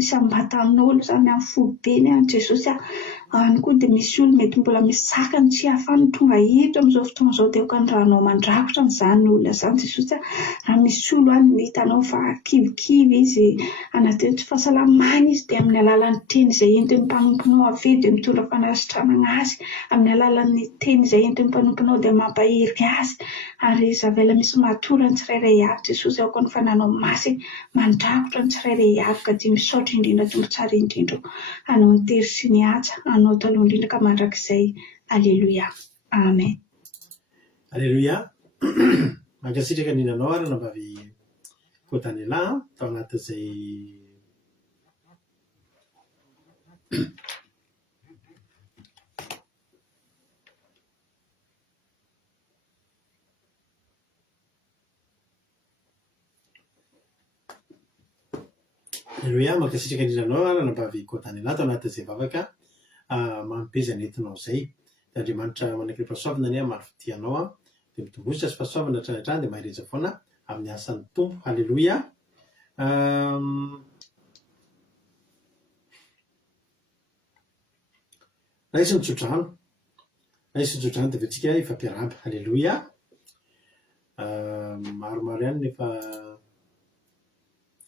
isambatan'olo izany amin'ny fobeny Jesosy any koa dia misy olo mety mbola misy sakany tsy ahafahany tonga hito amin'izao fotoana izao dia okandrahanao mandrakotra n'izany olona izany Jesosy raha misy olo any hitanao fa kivikivy izy anaty tsy fahasalamana izy dia amin'ny alalan'ny teny izay entin'ny mpanomponao avy dia mitondra fanasitranana azy amin'ny alalan'ny teny izay entin'ny mpanomponao dia mampahirika azy ary zavela misy mahatora ny tsirairay avy Jesosy aoka ny fananao masy mandrakotra ny tsirairay avy ka dia misaotra indrindra tombo tsara indrindra anao ny tery sy ny atsa anao taloha indrindra ka mandrakizay aleluia amen aleluia mankasitraka ninanao ary nambavy Kotanela tao anatin'izay aleluia mankasitraka ninanao ary nambavy Kotanela tao anatin'izay vavaka mampezana entinao izay dia Andriamanitra manakry fahasoavana any maro fitianao dia mitombotra sy fahasoavana hatrany dia mahareja foana amin'ny asan'ny tompo aleluia raisy nitsodrano dia vetsika ifampiaraba aleluia maromaro ihany nefa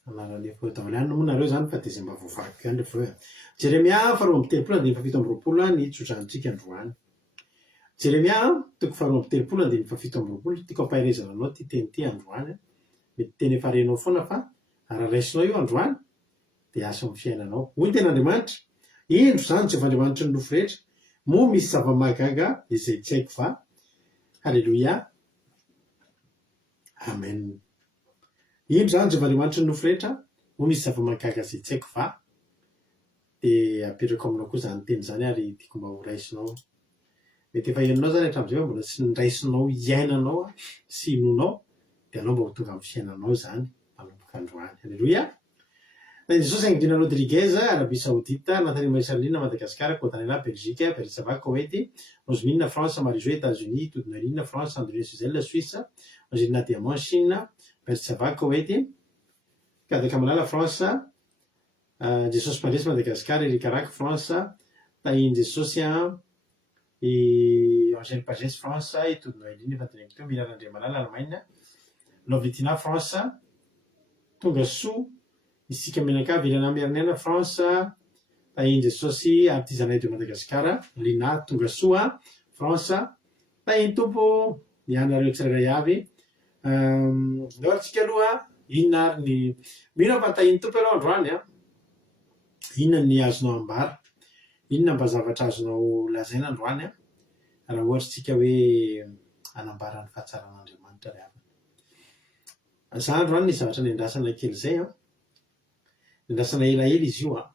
anaran'efa daholo ihany moa nareo zany fa dia izay mba voavaliko ihany rehefa hoe Jeremia 4:7 ny tsodranotsika androany Jeremia 4:7 tiako ampahirezana anao ty teny ty androany mety teny efa renao foana fa raha raisinao io androany dia asa amin'ny fiainanao hoy ny ten'Andriamanitra indro zany tsy efa Andriamanitra ny nofo rehetra moa misy zava-mahagaga izay tsy haiko fa halleluia amen indro zany tsy efa Andriamanitra ny nofo rehetra moa misy zava-mahagaga izay tsy haiko fa dia apetrako aminao koa zany teny zany ary tiako mba ho raisinao mety efa henonao zany hatramin'izay fa mbola tsy niraisinao iainanao sy inonao dia anao mba ho tonga amin'ny fiainanao zany manomboka androany halleluia na Jesosy Anguina Rodriguez Arabie Saoudite Nathalie Marcelina Madagascar Kotanela Belgique Bersava Koweït Rosemina France Marie-Jo États-Unis Toudnoelina France André Suzelle Suisse Angelina Diamant Chine Bersava Koweït Kadakamalala France Jesosy Palesy Madagascar Erika Rak France Tahin Jesosy i Angèle Pagès France i Toudnoelina efa teneniko teo Milana Andriamalala Allemagne Lovetina France Tonga Soa isika menaka Vilana Mernena France Tahin Jesosy Artisanat de Madagascar Lina Tonga Soa France Tahin tompo ianareo tsirairay avy naoratsika aloha inona ary ny mino fa tahin tompo ianao androany inona ny azonao ambara inona mba zavatra azonao lazaina androany raha ohatra tsika hoe anambara ny fahatsaran'Andriamanitra ry havana za androany ny zavatra niandrasana kely zay niandrasana elaela izy io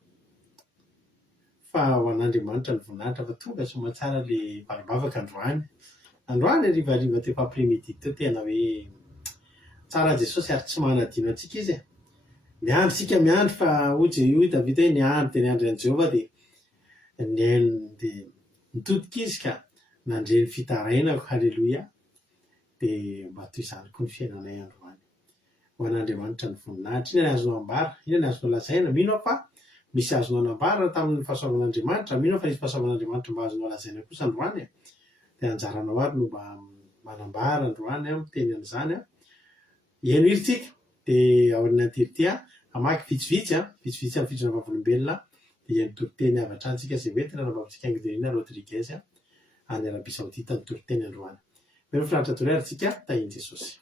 fa ho an'Andriamanitra ny voninahitra fa tonga somatsara le valibavaka androany arivariva teo famprimedity teo tena hoe tsara Jesosy ary tsy manadino antsika izy miandry sika miandry fa hoy io Davida hoe niandry dia niandry an'i Jehovah dia nitodika izy ka nandre ny fitarainako halleluia dia mba toy izany koa ny fiainanay androany ho an'Andriamanitra ny voninahitra inona ny azonao ambara inona ny azonao lazaina mino fa misy azonao anambara tamin'ny fahasoavan'Andriamanitra mino fa nisy fahasoavan'Andriamanitra mba azonao lazaina kosa androany dia anjaranao ary no mba manambara androany miteny an'izany eno iritsika dia ao aorianan'ity amaky vitsivitsy amin'ny fitsona vavolombelona dia ny toriteny avatra antsika izay hoentina nambavitsika Anguina Rodriguez any Arabie Saoudite ny toriteny androany mero filanitra toray ary tsika tahin Jesosy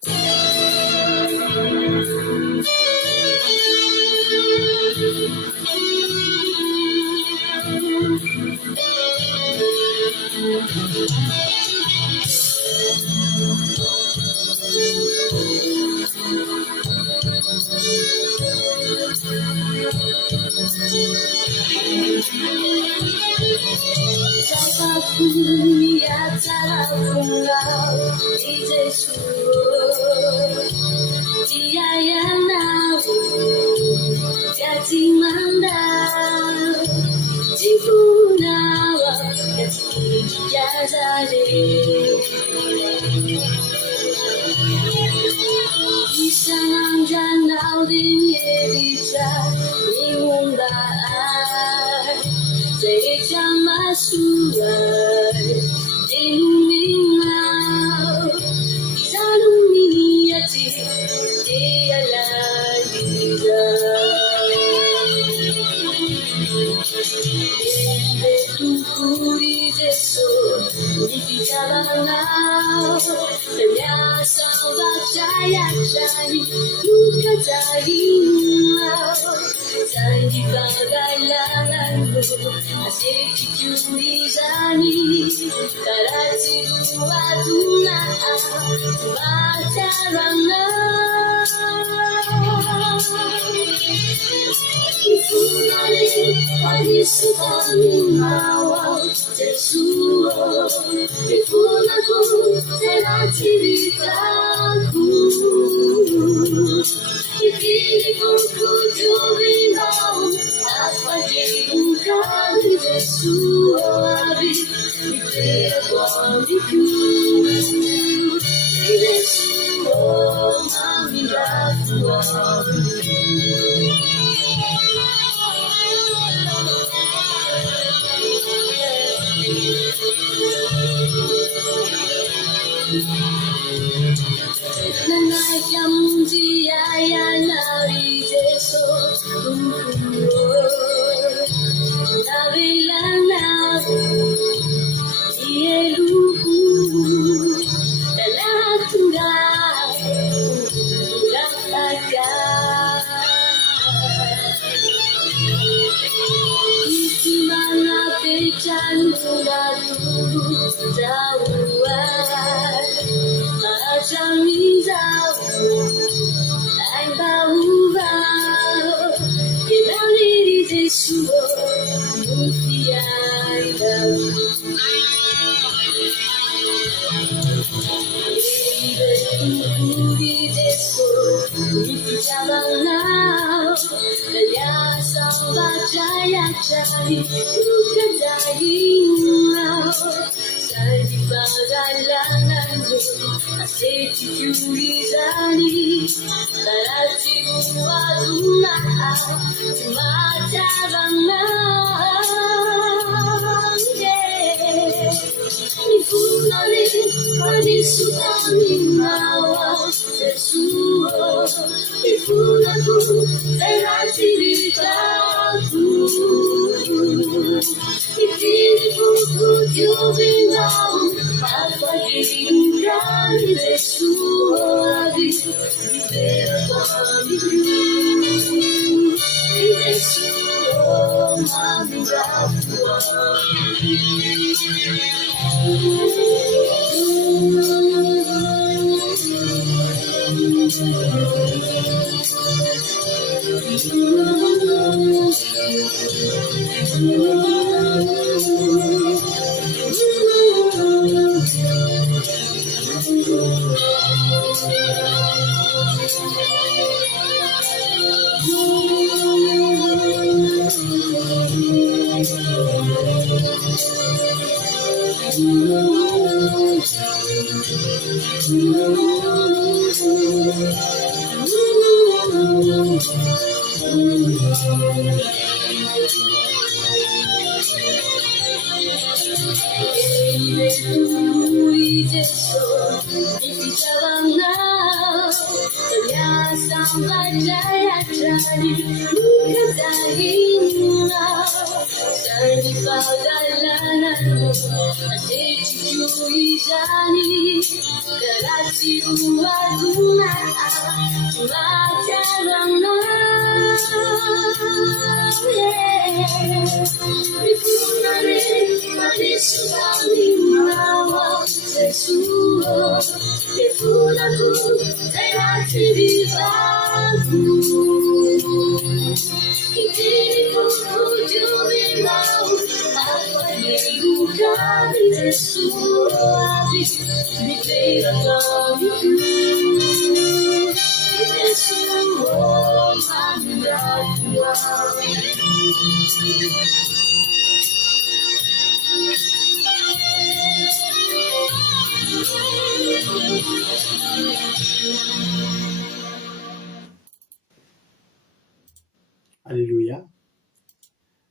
Alleluia.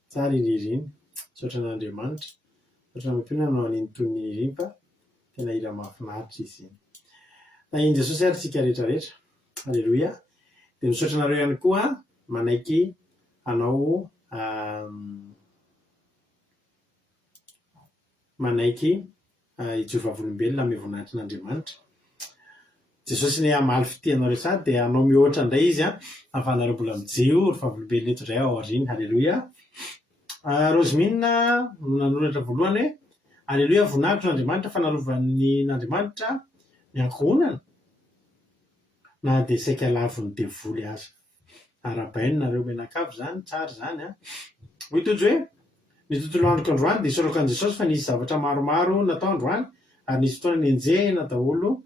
Tsara indrindra iny Misaotra an'Andriamanitra, misaotra mampihona no aniny toy ny rimpa, tena ira mahafinaritra izy. Na iny Jesosy ary tsika rehetrarehetra. Alleloia. Dia misaotra anareo ihany koa manaiky anao manaiky ijovavolombelona amin'ny voninahitra n'Andriamanitra. Jesosy ny amaly fiteanareo sady dia anao mihoatra indray izy ahafahanareo mbola mijeo ry vavolombelona eto indray ao aoriana. Alleloia. Rosemina nanoratra voalohany hoe alleloia, voninahitro n'Andriamanitra fanarovan'ny n'Andriamanitra ny ankohonana na dia saika lavony devoly aza. Arabaina nareo menakavy zany, tsara zany a. Hoy tojo hoe ny tontolo androko androany dia isorokan'i Jesosy fa nisy zavatra maromaro natao androany ary nisy fotoana nienjehina daholo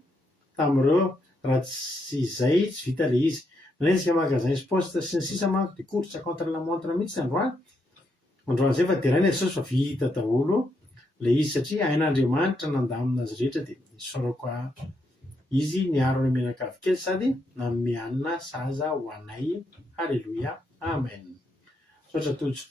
tamin'ireo raha tsy izay tsy vita le izy. Nalaintsika magasin poste sy ny sisa manko dia course contre la montre mihitsy androany. Androany zay fa deraina Jesosy fa vita daholo le izy satria hain'Andriamanitra nandamina azy rehetra dia nisoroko izy niaro ny menakavy kely sady nanome hanina saza ho anay. Alleluia. Amen. Misaotra tojo.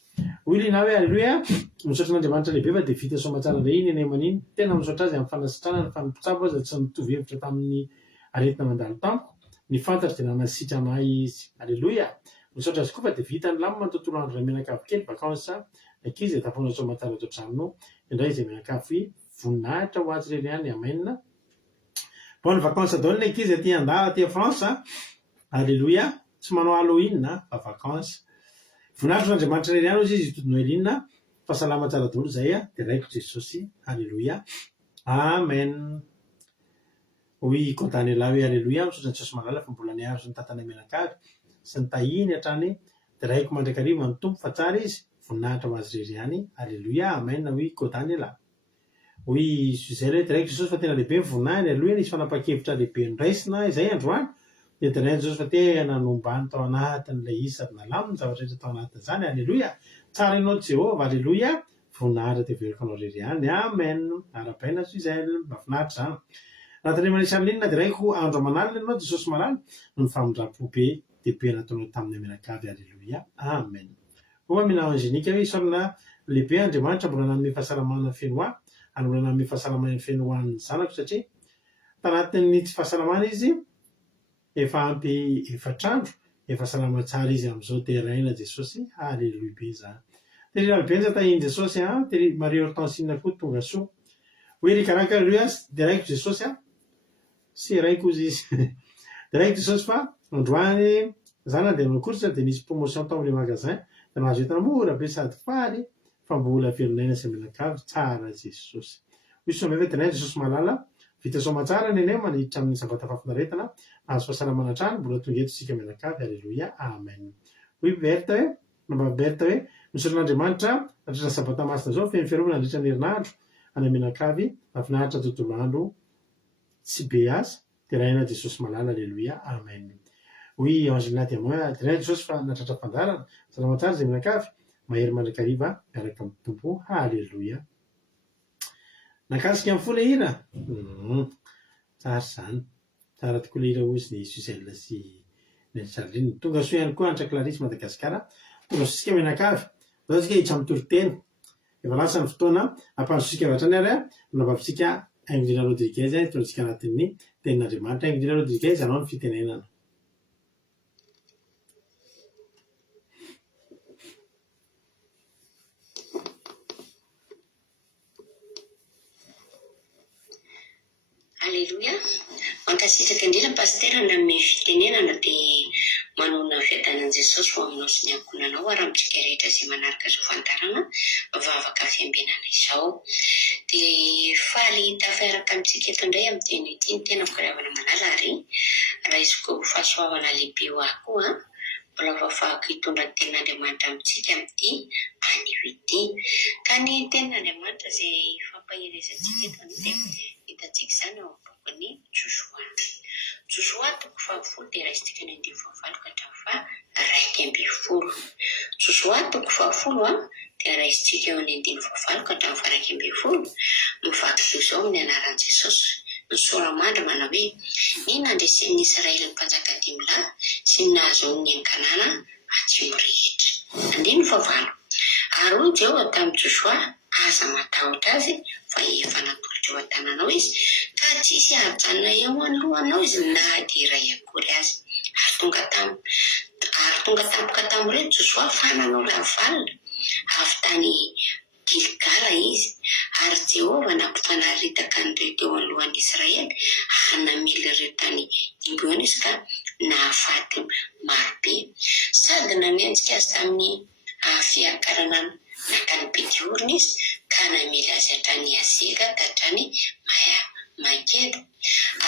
Hoy lina hoe alleluia, misaotra n'Andriamanitra lehibe fa dia vita soamatsara le iny eny aman'iny. Tena misaotra azy amin'ny fanasitrana ny fanimpitsabo azy tsy nitovy hevitra tamin'ny aretina mandalo tamiko. Ny fantatra dia nanasitrana izy. Alleluia. Misaotra azy koa fa dia vita ny lamina ny tontolo andro ray menakavy kely vakansa ankizy dia tapona soamatsara eto an-tranonao indray izay menakavy voninahitra ho azy reny ihany. Amen. Bonne vacances daholo ny ankizy aty andala aty France. Alleluia. Tsy manao Halloween fa vacances. Voninahitra n'Andriamanitra reny ihany izy itody Noeline. Fahasalama tsara daholo zay dia raiko Jesosy. Alleluia. Amen. Hoy Kodany lahy hoe alleluia, misaotra ny Jesosy malala fa mbola niaro sy ny tatana menakavy sy ny tahiny hatrany dia raiko mandrakariva ny tompo fa tsara izy voninahitra ho azy rery ihany. Alleluia. Amen. Hoy Kodany lahy. Hoy Suzelle dia raiko Jesosy fa tena lehibe ny voninahiny. Alleluia. Nisy fanapa-kevitra lehibe niraisina izay androany dia derainy Jesosy fa tena nombany tao anatin'ilay izy sady nalaminy zavatra rehetra tao anatin'izany. Alleluia. Tsara ianao Jehova. Alleluia. Voninahitra dia veriko anao rery ihany. Amen. Arabaina Suzelle. Mahafinaritra zany. Raha tany manisy amin'inona dia raiko andro aman'alina ianao Jesosy malala no ny famindrapo be dehibe nataonao tamin'ny menakavy. Alleluia. Amen. Hoa mina angenika hoe isaorana lehibe Andriamanitra mbola nanome fahasalamana feno ahy ary mbola nanome fahasalamana feno hoan'ny zanako satria tanatin'ny tsy fahasalamana izy efa ampy efatrandro efa salama tsara izy amin'izao teraina Jesosy. Alleluia be zany. Tery albenja tahiny Jesosy tery Marie Hortensine koa tonga soa. Hoy rikaraka alleluia dia raiko Jesosy sy raiko izy dia raiko Jesosy fa androany zana dia nakoritra dia nisy promotion tao amin'ilay magasin dia nahazo entana mora be sady faly fa mbola velonaina sy menakavy. Tsara Jesosy. Hoy soa tena Jesosy malala vita soamatsara ny eneo maniditra amin'ny zavatra fafinaretana azo fahasalamana trano mbola tonga eto sika menakavy. Alleluia. Amen. Hoy Berta hoe Berta hoe misaotra n'Andriamanitra natratra sabata masina zao feno fiarovana nandritra ny herinandro any menakavy mahafinaritra tontolo andro tsy be aza dia raina Jesosy malala. Alleluia. Amen. Hoy Angelina Diamant dia raina Jesosy fa natratra fandarana salamatsara izay menakavy mahery mandrakariva miaraka amin'ny tompo. Alleluia. Nakasika amin'ny fola hira. Tsara zany. Tsara tokoa le hira hozy ny Suzelle sy ny Charline. Tonga soa ihany koa Antra Clarisse Madagasikara. Tonga soasika menakavy. Zao sika hitra mitoriteny. Efa lasa ny fotoana ampanosika hatrany ary nanaovavitsika Aingodrina Rodriguez tondratsika anatin'ny tenin'Andriamanitra. Aingodrina Rodriguez anao ny fitenenana. Alleluia. Mankasitraka indrindra pasitera nanome fitenenana dia manona fiadanan'i Jesosy ho aminao sy ny ankohonanao ary amintsika rehetra izay manaraka izao fandarana vavaka fiambinana izao. Dia faly tafiaraka amintsika eto indray amin'ny teny ity ny tena fitiavana malala ary raisiko fahasoavana lehibe ho ahy koa mbola vavahako hitondra ny tenin'Andriamanitra amintsika amin'ity anio ity. Ka ny tenin'Andriamanitra izay fampahirizantsika eto dia hitantsika izany ao amin'ny boky Joshua. Joshua 10 dia raisitsika ny 15 ka hatramin'ny 2:10. Joshua 10 dia raisitsika eo ny 15 ka hatramin'ny 2:10. Mivaky toy izao amin'ny anaran'i Jesosy. Ny soramandry manao hoe ny nandresen'ny Israely ny mpanjaka 10,000 sy ny nahazoany ny ankanana atsimo rehetra. 19. Ary hoy Jehova tamin'i Joshua, aza matahotra azy fa efa natolotra eo an-tananao izy ka tsisy hajanona eo alohanao izy na iray akory azy. Ary tonga tampoka tamin'ireny Joshua fananao lavalina avy tany Gilgala izy, ary Jehova nampifanaritaka an'ireo teo alohan'ny Israely hanamily ireo tany Gibeona izy ka nahafaty marobe, sady nanenjika azy tamin'ny fiakarana nakany Betiorina izy ka namily azy hatrany Azeka ka hatrany Makeda.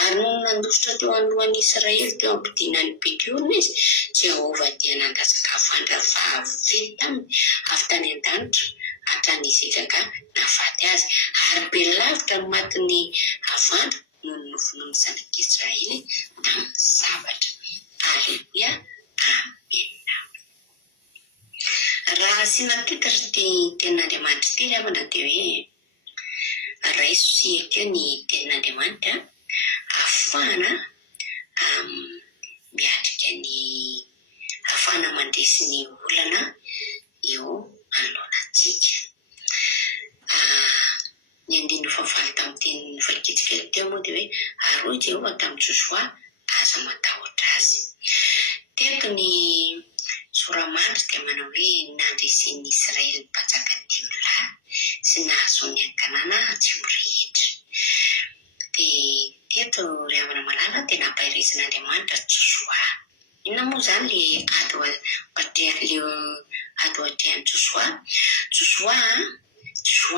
Ary no nandositra teo alohan'ny Israely teo ampidinan'ny Betiorina izy, Jehova dia nandatsaka vandra fahavety taminy avy tany an-danitra hatrany Azeka ka nahafaty azy, ary be lavitra ny matin'ny avandra no nofon'ny zanak'Israely tamin'ny sabatra. Aleluia, amen. Raha asiana titatra ty tenin'Andriamanitra ty ry havana dia hoe raiso sy ekeo ny tenin'Andriamanitra ahafahana miatrika ny ahafahana mandresy ny olana eo anoloanantsika. Ny andininy fahavalo tamin'ny teny fakitsikely teo moa dia hoe ary hoy Jehova tamin'i Joshua, aza matahotra azy. Teto ny soramandry dia manao hoe nandresen'ny Israely mpanjaka 10 lahy sy nahazoany an-kanana atsimo rehetra. Dia teto ry havana malala dia nampahirezin'Andriamanitra Joshua. Inona moa zany le ady ohatrehan'i Joshua? Joshua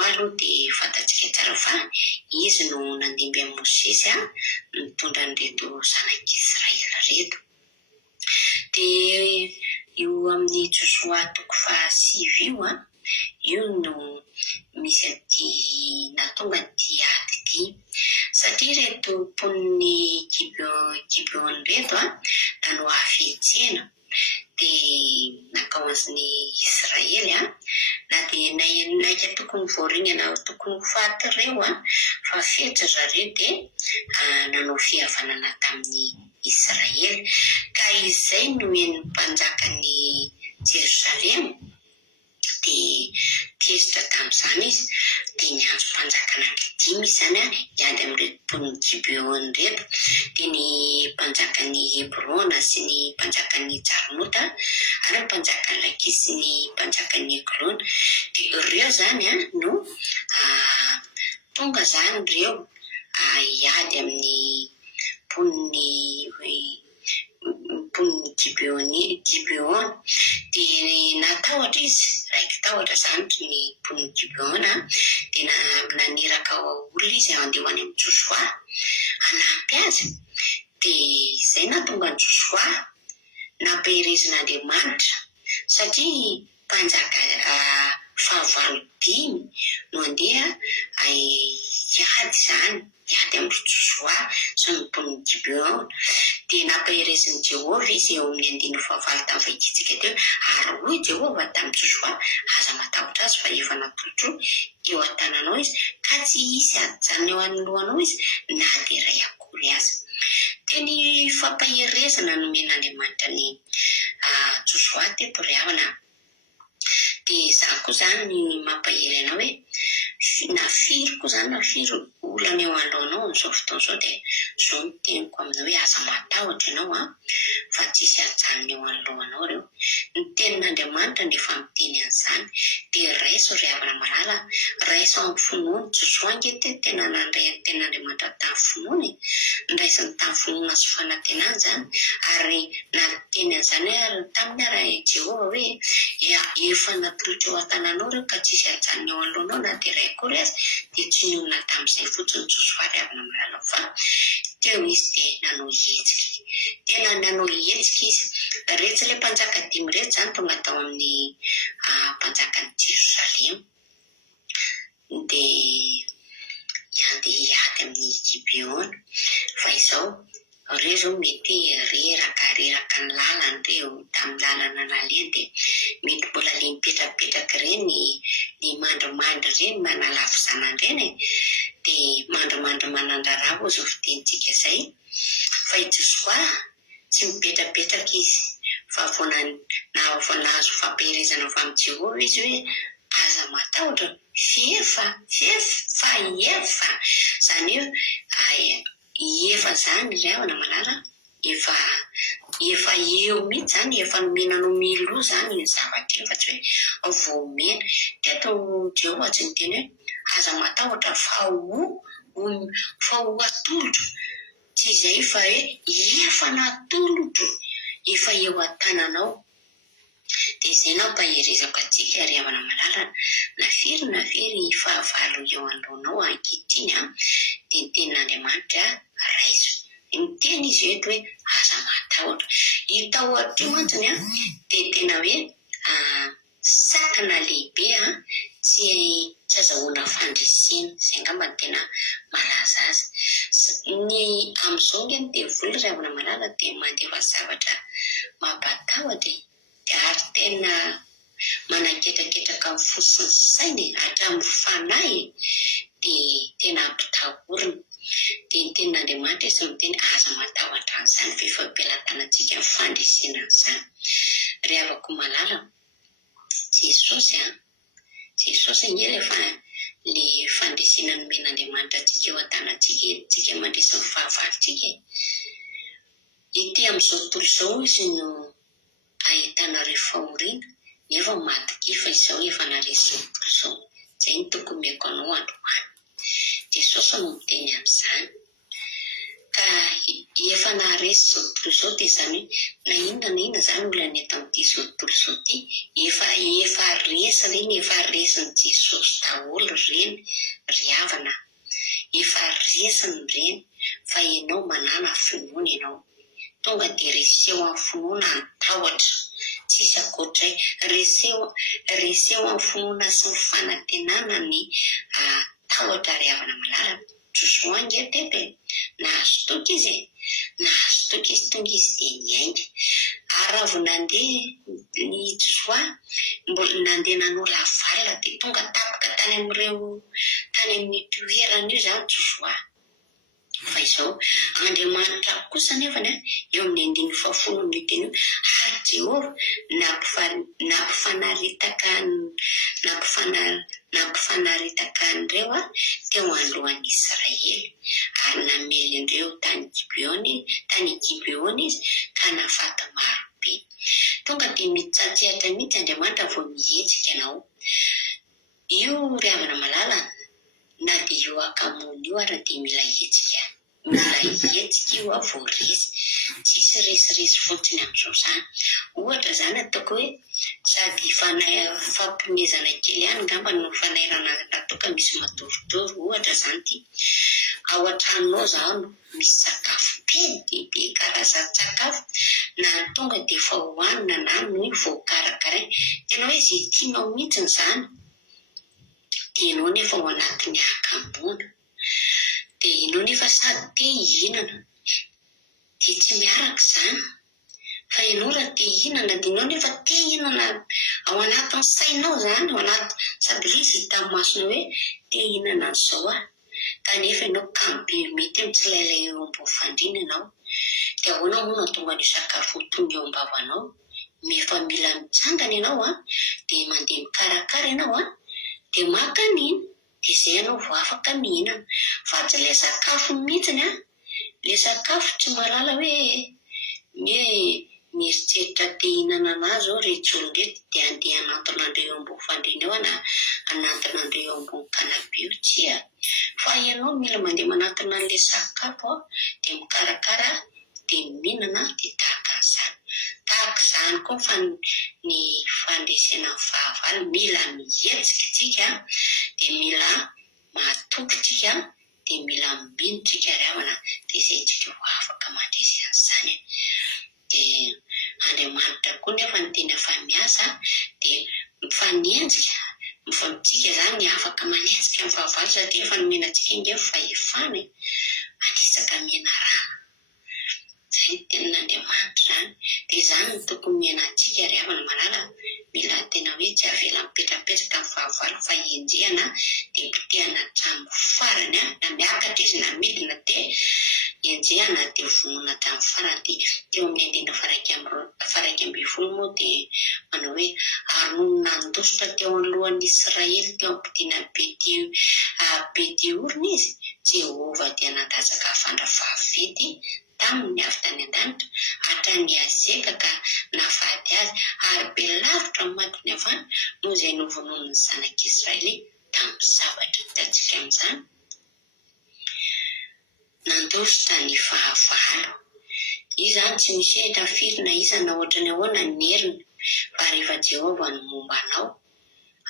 aloha dia fantatsika tsara fa izy no nandimby amin'ny Mosesy nitondra an'ireto zanak'Israely reto. Dia io amin'ny Joshua 7 io no misy ati natonga ty ady ty, satria reto mponiny Gibeona reto nanao hafetsena dia nakao azy Israely na dia naika tokony voaringana tokony faty ireo fa fetsy zareo dia nanao fihavanana tamin'ny Israely, ka izay no en'ny mpanjakany Jerosalema dia tezitra tamin'izany izy dia niantso mpanjakana 5 izany hiady amin'ireo mponiny Gibeona reto, dia ny mpanjakany Hebrona sy ny mpanjakany Jarmota ary ny mpanjakany Lakis sy ny mpanjakany Eglona. Dia ireo zany no tonga zany ireo hiady amin'ny mponiny Gibeona. Dia natahotra izy, raiky tahotra zany ny mponiny Gibeona dia naniraka olona izy andeha any amin'ny Joshua hanampy azy. Dia izay nahatonga ny Joshua nampiherezin'Andriamanitra satria mpanjaka 5 no andeha hiady zany, hiady amin'ny Joshua sy ny mponiny Gibeona. Dia nampiherezin'i Jehova izy eo amin'ny andininy 7 tamin'ny fakitsika teo, ary hoy Jehova tamin'i Joshua, aza matahotra azy fa efa natolotro eo an-tananao izy ka tsy hisy ajanona eo anoloanao izy na dia iray akory azy. Dia ny fampaherezana nomen'Andriamanitra ny Joshua teto ry havana. Dia za koa zany ny mampahery anao hoe nafiry koa zany nafiry olana eo alohanao amin'izao fotoana izao dia zao no teniko aminao hoe aza matahotra ianao fa tsisy ajanona eo anoloanao ireo. Ny tenin'Andriamanitra nefa miteny an'izany dia raiso ry havana malala, raiso amin'ny finoana. Joshua angety tena nandray ny tenin'Andriamanitra tamin'ny finoana, niraisiny tamin'ny finoana sy fanantenana zany, ary nateny an'izany tamin'ny ara Jehova hoe efa natolotra eo an-tananao ireo ka tsisy ajanona eo anoloanao na dia iray akory azy. Dia tsy nionona tamin'izay fotsiny Joshua ry havana malala fa teo izy dia nanao hetsika, tena nanao hetsika izy. Rehetra ilay mpanjaka 5 rehetra zany tonga tao amin'ny mpanjakany Jerosalema dia hiady amin'ny Gibeona. Fa izao ireo zao mety reraka ny lalana ireo tamin'ny lalana naleny, dia mety mbola le mipetrapetraka ireny ny mandrimandry ireny manalafo zanany ireny, dia mandrimandry manandrarava izao fitenitsika izay. Fa i Joshua tsy mipetrapetraka izy fa vao nahazo fampiherezana avy amin'ny Jehova izy hoe aza matahotra fiefa zany hoe efa zany ry havana malala efa eo mihitsy zany efa nomenanao milo zany ny zavatra efa tsy hoe voamena de atao Jehova tsy miteny hoe aza matahotra fa ho atolotro tsy izay fa hoe efa natolotro efa eo an-tananao. De izay nampahirizako atsika ry havana malala na firy fahavalo eo andronao ankehitriny de ny tenin'Andriamanitra raiso miteny izy eto hoe aza matahotra hitahotra io mantsiny de tena hoe sakana lehibe tsy azahoana fandresena zay ngamba tena malaza azy ny am'izao ngeny de voly ry havana malala de mandefa zavatra mampatahotra de ary tena manaketraketraka amin'ny fosiny sainy hatramin'ny fanahy de tena ampitahorina de ny tenin'Andriamanitra sy miteny aza matahotra an'izany fifampialatanantsika amin'ny fandresena an'izany ry havako malala Jesosy ngely efa le fandresena nomen'Andriamanitra atsika eo an-tanantsika tsika mandresa ny fahavalontsika ity amin'izao tontolo izao izy no ahitanareo fahoriana nefa madikifa izao efa naresy tontolo izao zay ny tokony meko anao androany Jesosy no miteny amin'izany ka efa naresy zao tontolo izao de zany hoe na inona zany olona ny eto amin'ity zao tontolo izao ty efa resin'ny Jesosy daholo reny ry havana efa resiny reny fa ianao manana finoana ianao tonga de reseho amin'ny finoana antahotra tsisy akoatray reseho amin'ny finoana sy ny fanantenana ny tahotra ry havana malala josoangy tete na azotoka izy tonga izy de niainga ary raha vao nandeha ny Josoa mbola nandeha nanao lavalina de tonga tapaka tany amin'ny toerana io zany Josoa fa izao Andriamanitra kosa nefany eo amin'ny andiny fafolo amin'ny teny ary Jehova nampifanaritaka an'ireo teo alohan'ny Israely ary namely andreo tany Gibeony izy ka nafaty maro be tonga de mitsatsehatra mihitsy Andriamanitra vao mihetsika anao io ry havana malala na de io akamony io ary de mila hetsika io vao resy tsisy resiresy fotsiny amin'izao zany ohatra zany ataoko hoe sady fampimezana kely ihany ngamba no fanairana natoka misy matoritory ohatra zany ty ao an-tranonao zany misy sakafo be karazan-tsakafo na tonga de fa hoanina na no voakarakaraina tena hoe zay tianao mihitsiny zany de ianao nefa ao anatin'ny akamona de ianao nefa sady te hihinana de tsy miaraka zany fa ianao raha te hihinana de ianao nefa te hihinana ao anatin'ny sainao zany ao anaty sady izy hita masona hoe te hihinana an'izao kanefa ianao kambe mety tsy lailay eo ambony fandriana ianao de ahoana moa nahatonga ny sakafo tonga eo am-bavanao mefa mila mitsangana ianao de mandeha mikarakara ianao de maka nina de zay ianao vao afaka mihinana fa tsy le sakafo mihitsiny le sakafo tsy malala hoe mieritreritra te hihinana anazy ao rehetra olon-drety de andeha anatin'andreo eo ambony fandriana eo na anatin'andreo eo ambony kanabe io tsia fa ianao mila mandeha manatona an'le sakafo de mikarakara de mihinana de tahaka izany koa fa ny fandresena ny fahavalo mila mihetsika tsika de mila mahatoky tsika de mila mino tsika ry havana de zay tsika ho afaka mandresy an'izany de Andriamanitra koa nefa ny tena fa miasa de mifanenjika mitsika zany afaka manenjika amin'ny fahavalo satria efa nomenatsika inge fahefana anisaka mena rano zay tenin'Andriamanitra zany de zany ny tokony menantsika ry havana malala mila tena hoe tsy avela mipetrapetraka amin'ny fahavalo fa enjehana de pitehana hatramin'ny farany na miakatra izy na midina de enjehana de vonona hatramin'ny farany de teo amin'ny andina 120 moa dia manao hoe ary no nandositra teo alohan'ny Israely teo ampidiana Bediorina izy, Jehova dia nandatsaka fandrafahavety taminy avy tany an-danitra hatrany Azeka ka nafady azy, ary be lavitra ny matony avana noho izay novonoiny ny zanak'Israely tamin'ny zavatra. Hitantsika amin'izany nandositra ny fahavalo. Io zany tsy misy ehitra firy na iza na ohatrany ahoana ny heriny, fa rehefa Jehova no momba anao,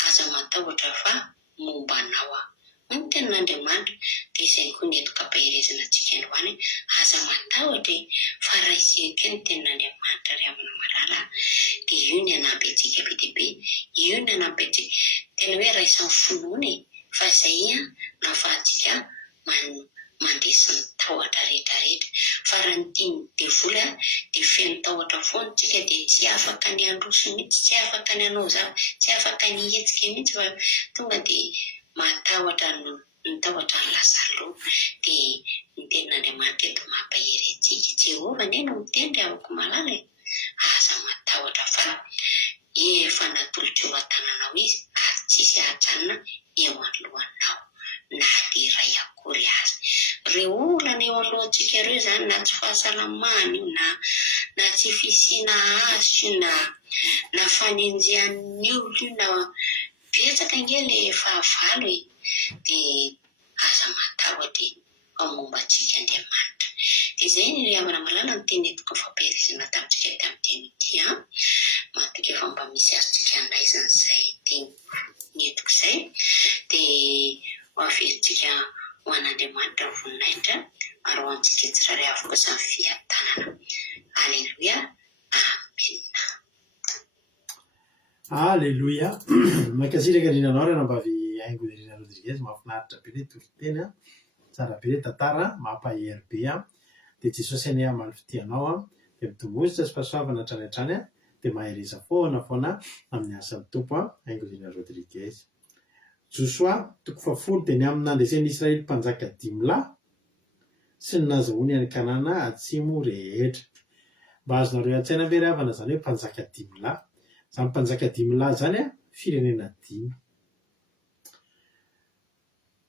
aza matahotra fa momba anao aho. Ny tenan'Andriamanitra dia izay koa ny etoka paherezana antsika androany, aza matahotra fa raha isika ny tenan'Andriamanitra ry amina marala dia io ny anampy antsika be dia be, io ny anampy antsika. Tena hoe raha isan'ny finoana fa izay nahafahantsika mandresy ny tahotra rehetrarehetra. Fa raha ny tiany devoly dia feno tahotra foana tsika dia tsy afaka ny androso mihitsy, tsy afaka ny hanao tsy afaka ny hetsika mihitsy, fa tonga dia matahotra ny tahotra ny lasa loha. Dia ny tenan'Andriamanitra eto mampahery antsika, Jehova anie no mitendry avako malala, aza matahotra fa efa natolotra eo an-tananao izy ary tsisy ahajanona eo alohanao na dia iray akory azy. Ireo olana eo alohantsika ireo zany na tsy fahasalamana io na tsy fisiana azy io na fanenjehan'ny olo io na betsaka nge le fahavalo dia aza matahotra fa momba antsika Andriamanitra. Dia izay ny ry amana malala ny teny etiko fampiarezana tamintsika tamin'ny teny ity matika efa mba misy azotsika andraisana izay teny netiko izay dia ho averintsika ho an'Andriamanitra voninahitra ary ho antsika tsirairay avoka sa ny fiatanana. Alleluia, amen. Alleluia. Mankasitraka indrindranao rena mba avy haingo indrindra Rodriguez, mahafinaritra be ilay toriteny tsara be ilay tantara mampahery be dia Jesosy anie mamy fitianao dia mitombozotra sy fahasoavana hatrany hatrany dia mahereza foana amin'ny asan'ny tompo haingo indrindra Rodriguez. Josoa 10 dia ny amin'ny nandresen'ny Israely mpanjaka 10,000 sy ny nazahoany any Kanana atsimo rehetra. Mba azonareo an-tsaina ve ry havana zany hoe mpanjaka 10,000? Zany mpanjaka 10,000 zany firenena 10.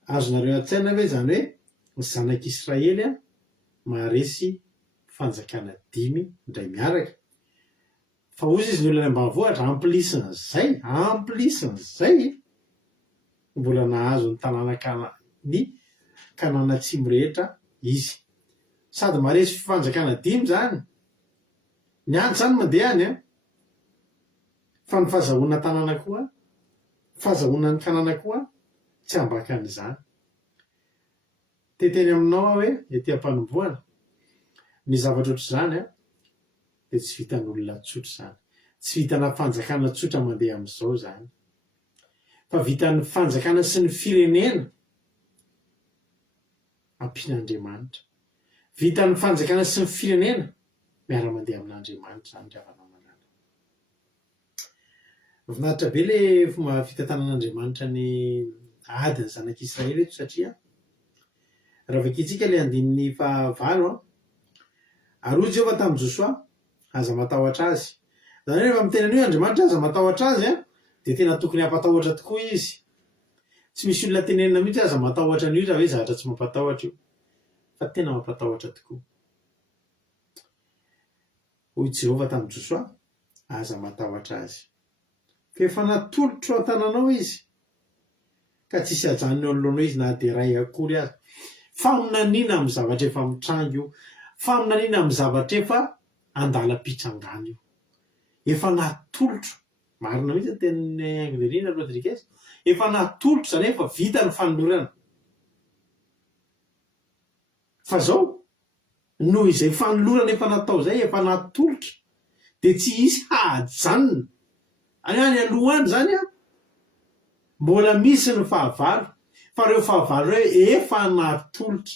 Azonareo an-tsaina ve zany hoe ny zanak'Israely maharesy fanjakana 10 indray miaraka. Fa ozy izy ny olona ambanivohitra amplisin'izay mbola nahazo ny tanàna ny Kanana atsimo rehetra izy. Sady maharesy fanjakana 10 zany. Ny andro zany mandeha any fa ny fahazahoana tanàna koa, fahazahoana ny Kanana koa tsy ambaka an'izany. Teteny aminao hoe ety am-panombohana ny zavatra ohatr' izany dia tsy vitan'olona tsotra zany. Tsy vitana fanjakana tsotra mandeha amin'izao zany. Fa vitan'ny fanjakana sy ny firenena ampian'Andriamanitra. Vitan'ny fanjakana sy ny firenena miara-mandeha amin'Andriamanitra zany ry havana malala. Voninahitra be ilay fomba fitantanan'Andriamanitra ny adiny zanak'Israely eto satria raha vakintsika ilay andinin'ny fahavalo aroa Jehova tamin'i Josoa aza matahotra azy. Zany hoe rehefa miteny an'io Andriamanitra aza matahotra azy dia tena tokony hampatahotra tokoa izy. Tsy misy olona tenenina mihitsy aza matahotra an'io raha hoe zavatra tsy mampatahotra io, fa tena mampatahotra tokoa. Hoy Jehova tamin'i Josoa aza matahotra azy. Fa efa natolotro ao an-tananao izy ka tsisy hajanony alohanao izy na dia iray akory azy. Faminaniana amin'ny zavatra efa mitrango io, faminaniana amin'ny zavatra efa andalam-pitsangana io. Efa natolotro, marina mihitsy ny tenin'ny Anglirina Rodriguez, efa natolotro zany efa vita ny fanolorana. Fa zao noho izay fanolorana efa natao zay efa natolotro dia tsy hisy hajanona. Any aloha zany mbola misy ny fahavalo, fa ireo fahavalo ireo efa natolotro.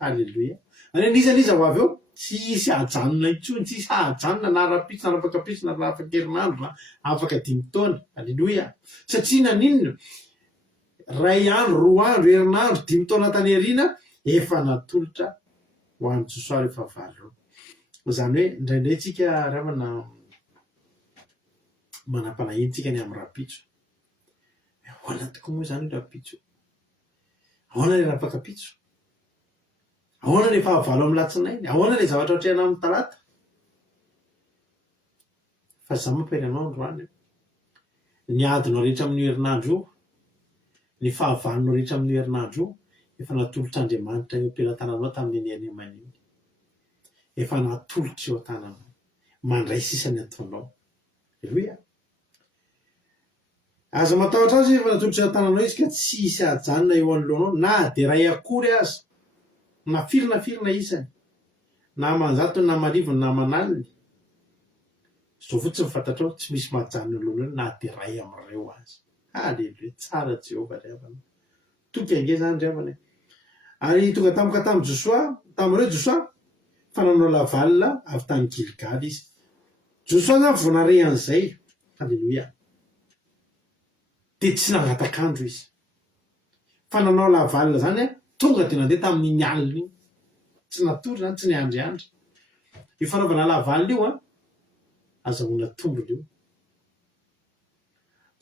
Halleluia. Any anisaniza ho avy eo tsy hisy hajanona intsony, tsy hisy hajanona na ara-pitsy na afaka pitsy na afaka herinandro na afaka 10 taona. Halleluia. Satria naninona ray andro, 2 andro, herinandro, 10 taona tany aoriana efa natolotra ho an'ny Josoa rehefa fahavalo. Zany hoe indraindray tsika ravana manam-panahitsika ny amin'ny rapitso. Ahoana tokoa moa zany rapitso? Ahoana le rapakapitso? Ahoana le fahavalo amin'ny latsinainy? Ahoana le zavatra ohatrena amin'ny talata? Fa za mampiry anao androany. Ny adinao rehetra amin'ny herinandro io, ny fahavalonao rehetra amin'ny herinandro io, efa natolotr'Andriamanitra eo am-pelantananao tamin'ny eny aman'iny. Efa natolotra eo an-tananao. Mandray sisany ataonao. Aleloia. Aza matahotra azy efa natolotra eo an-tananao izy ka tsy hisy ajanona eo anoloanao, na de ray akory azy, na firina isany, na manjato na marivony na manaliny. Zao fotsiny fantatrao tsy misy mahajanona alohanao na de ray amin'ireo azy. Aleluia, tsara Jehova ry havana. Toka ange zany ry havana. Ary tonga tampoka tamin'ny Josoa, tamin'ireo Josoa, fa nanao lavalina avy tany Gilgal izy. Josoa zany vao nare an'izay. Aleluia. De tsy nangatakandro izy. Fa nanao lavalina zany tonga de nandeha tamin'ny alina iny. Tsy natory zany, tsy niandriandry. Io fanaovana lavalina io azahoana tombony io.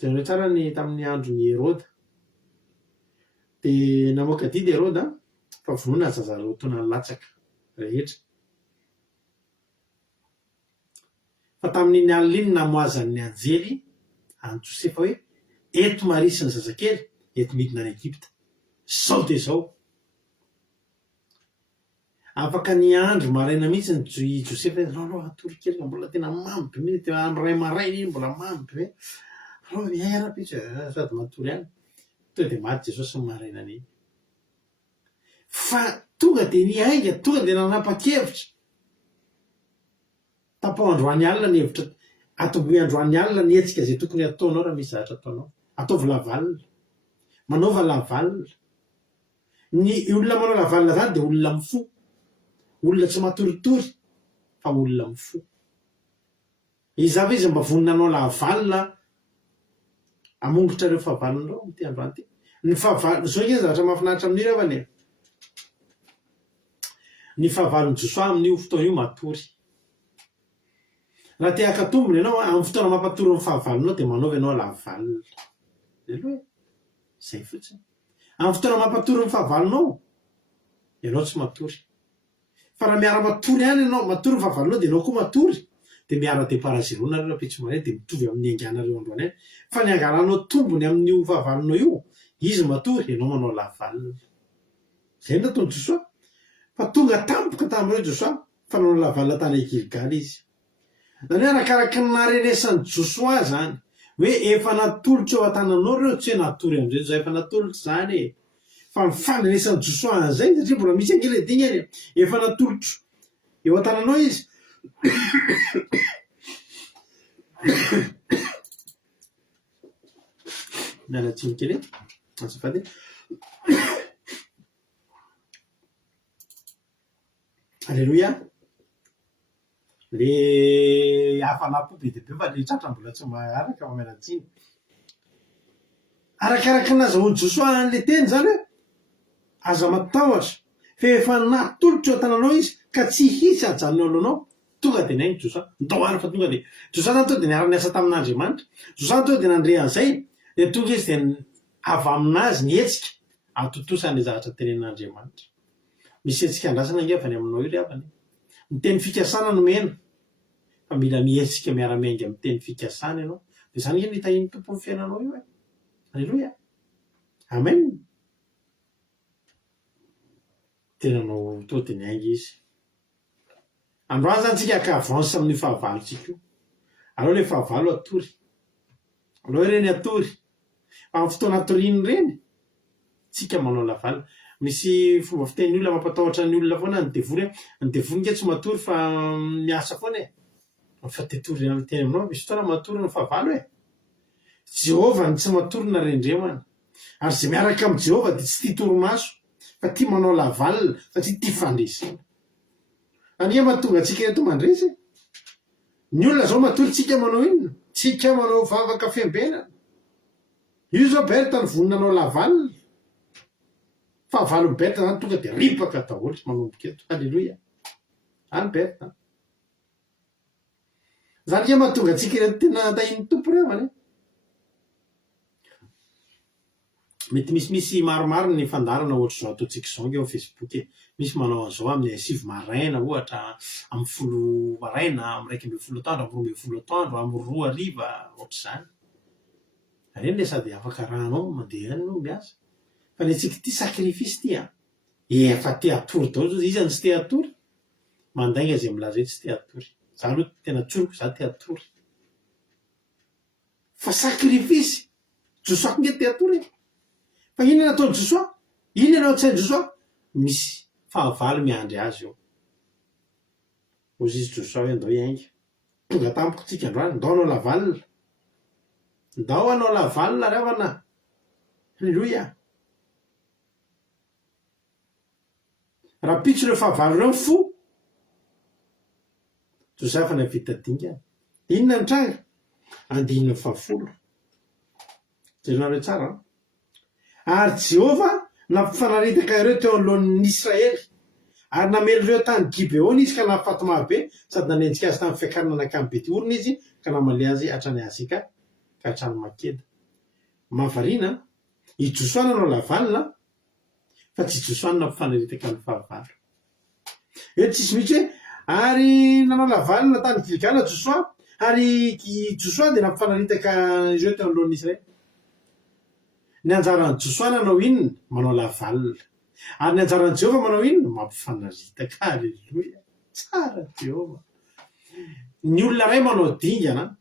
Jereo tsara ny tamin'ny andron'ny Herôda. De namoaka didy Herôda fa vonona zazareo taona latsaka rehetra. Fa tamin'iny alina iny namoazan'ny anjely any Josefa hoe eto marisy ny zazakely, eto midina any Egypta. Zao de zao. Afaka ny andro maraina mihitsy ny Josefa hoe no atory kely mbola tena mamy be mihitsy amiray maraina iny mbola mamy be. Alo miay rapitso sady matory any. Tonga de maty Jesosy ny maraina an'iny. Fa tonga de niainga, tonga de nanapa-kevitra. Tapao androany alina ny hevitra, atombohy androany alina ny hetsika zay tokony ataonao raha misy zavatra ataonao. Ataovy lavalina. Manaova lavalina. Ny olona manao lavalina zany de olona mifo. Olona tsy matoritory fa olona mifo. Izava izy mba voninanao lavalina amongotra ireo fahavalonao amty androany ty. Ny fahavalona zao nge zavatra mahafinaritra amin'io avany. Ny fahavalon Josoa amin'io fotoana io matory. Raha te haka tombony ianao amin'ny fotoana mampatory ny fahavalonao de manaova ianao lavalina. Aleluia. Zay fotsiny. Amin'ny fotoana mampatory ny fahavalonao, ianao tsy matory. Fa raha miara matory ihany ianao, matory ny fahavalonao de ianao koa matory, de miara deparazerona nareo rapitso mare de mitovy amin'ny anganareo androany any. Fa ny angalanao tombony amin'io fahavalonao io, izy matory, ianao manao lavalina. Zay nataony Josoa. Fa tonga tampoka tamin'ireo Josoa fa nanao lavalina tany Gilgal izy. Zany hoe arakaraky ny naharenesan'ny Josoa zany, hoe efa natolotra eo an-tananao reo, tsy hoe natory am'izay zay efa natolotra zany e. Fa ny faneresan'ny Josoa an'izay satria mbola misy angely dingny any, efa natolotra eo an-tananao izy. Miala tsiny kely azafady. Aleluia. Le hafanapo be de be fa le tratra mbola tsy maharaka fa miala tsiny. Arakaraky nazahoany Josoa an'le teny zany hoe aza matahotra fa efa natolotra eo an-tananao izy ka tsy hisy ajanonao alohanao. Tonga de naingy Josoa. Ndohany fa tonga de Josoa zany tonga de niara-niasa tamin'Andriamanitra. Josoa tonga de nandre an'izay de tonga izy de avy aminazy ny hetsika atotosany zavatra tenenin'Andriamanitra. Misy hetsika andrasana angevany aminao io ry havany. Ny teny fikasana no mena. Fa mila mihetsika miara-miainga amin'ny teny fikasana ianao. De zany hoe nitahiny tompo ny fiainanao io e. Aleluia. Amen. Tenanao to de niainga izy. Androany zany tsika ka avance amin'ny fahavalo tsika io. Aleo le fahavalo atory. Aleo reny atory. Fa amin'ny fotoana atoriny reny, tsika manao lavalina. Misy fomba fiteny olona mampatahotra ny olona foana ny devoly. Ny devoly nge tsy matory fa miasa foana e. Fa tetory amin'ny teny aminao, misy fotoana matory ny fahavalo e. Jehova ny tsy matory na rendremana. Ary zay miaraka amin'ny Jehova de tsy tia torimaso, fa tia manao lavalina, fa tsy tia fandresina. Ania mahatonga tsika eto mandresy. Ny olona zao matory tsika manao inona? Tsika manao vavaka fiambenana. Io zao berta ny voninanao lavalina. Fahavalo berta zany tonga de ripaka daholo manomboka eto. Aleluia. Any berta. zany ke mahatonga atsika ireto tena tahiny tompo reo mane. Mety misimisy maromaro ny fandarana ohatra zao ataontsika zao nge eo Facebook e. Misy manao an'izao amin'ny 7 maraina ohatra, amin'ny 10 maraina, amin'ny 1 atoandro, amin'ny 12 atoandro, amin'ny 2 hariva, ohatr'izany. Reny le sady afaka rahanao mandeha any no miasa. Fa ny antsika ty sakrifisy ty efa te atory daholo zao izy tsy te atory. Mandainga zay milaza tsy te atory. Za aloha tena tsoriko za te atory. Fa sakrifisy Josoa nge te atory. Fa inona natao Josoa? Inona natao Josoa? Misy fahavalo miandry azy eo. Ozy izy Josoa hoe andao iainga. Tonga tampoka tsika androany, ndao anao lavalina. Ndao anao lavalina ravana. Halleluja. Raha pitso ireo fahavalo ireo fo. Josoa fa navita dinga. Inona ny tranga? 110. Jereo tsara. Ary Jehova nampifanaritaka ireo teo anoloan'ny Israely. Ary namely ireo tany Gibeona izy ka nahafaty marobe, sady nanenjika azy tamin'ny fiakarana nakamy Betiorina izy ka namaly azy hatrany Azika ka hatrany Makeda. Mahavariana, i Josoa nanao lavalina, fa tsy Josoa nampifanaritaka amin'ny fahavalo. Eto tsisy mihitsy hoe ary nanao lavalina tany Gilgala Josoa, ary Josoa dia nampifanaritaka ireo teo anoloan'ny Israely. Ny anjaran'ny Josoa nanao inona? Manao lavalina. Ary ny anjaran'i Jehova manao inona? Mampifanaritaka. Halleluja. Tsara Jehova. Ny olona ray manao dingana.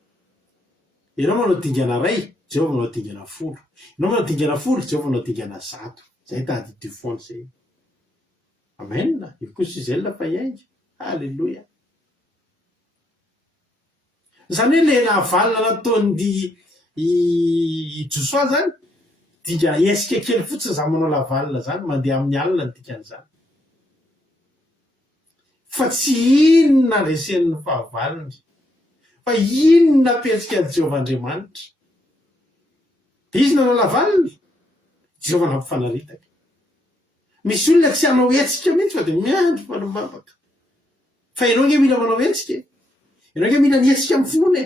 Ianao manao dingana ray, Jehova manao dingana 10. Ianao manao dingana 10, Jehova manao dingana 100. Zay tady ty foana zay. Amen. Io koa Suzelle fa iainga. Halleluja. Zany hoe le lavalina nataon'ny Josoa zany, dia esika kely fotsiny za manao lavalina zany, mandeha amin'ny alina ny dikan'izany. Fa tsy inona resen'ny fahavaliny, fa inona petsika ny Jehova Andriamanitra. Dia izy nanao lavalina, Jehova nampifanaritaka. Misy olona tsy hanao etsika mihitsy fa dia miandry manombavaka. Fa ianao nge mila manao etsika. Ianao nge mila nietsika amin'ny fonony.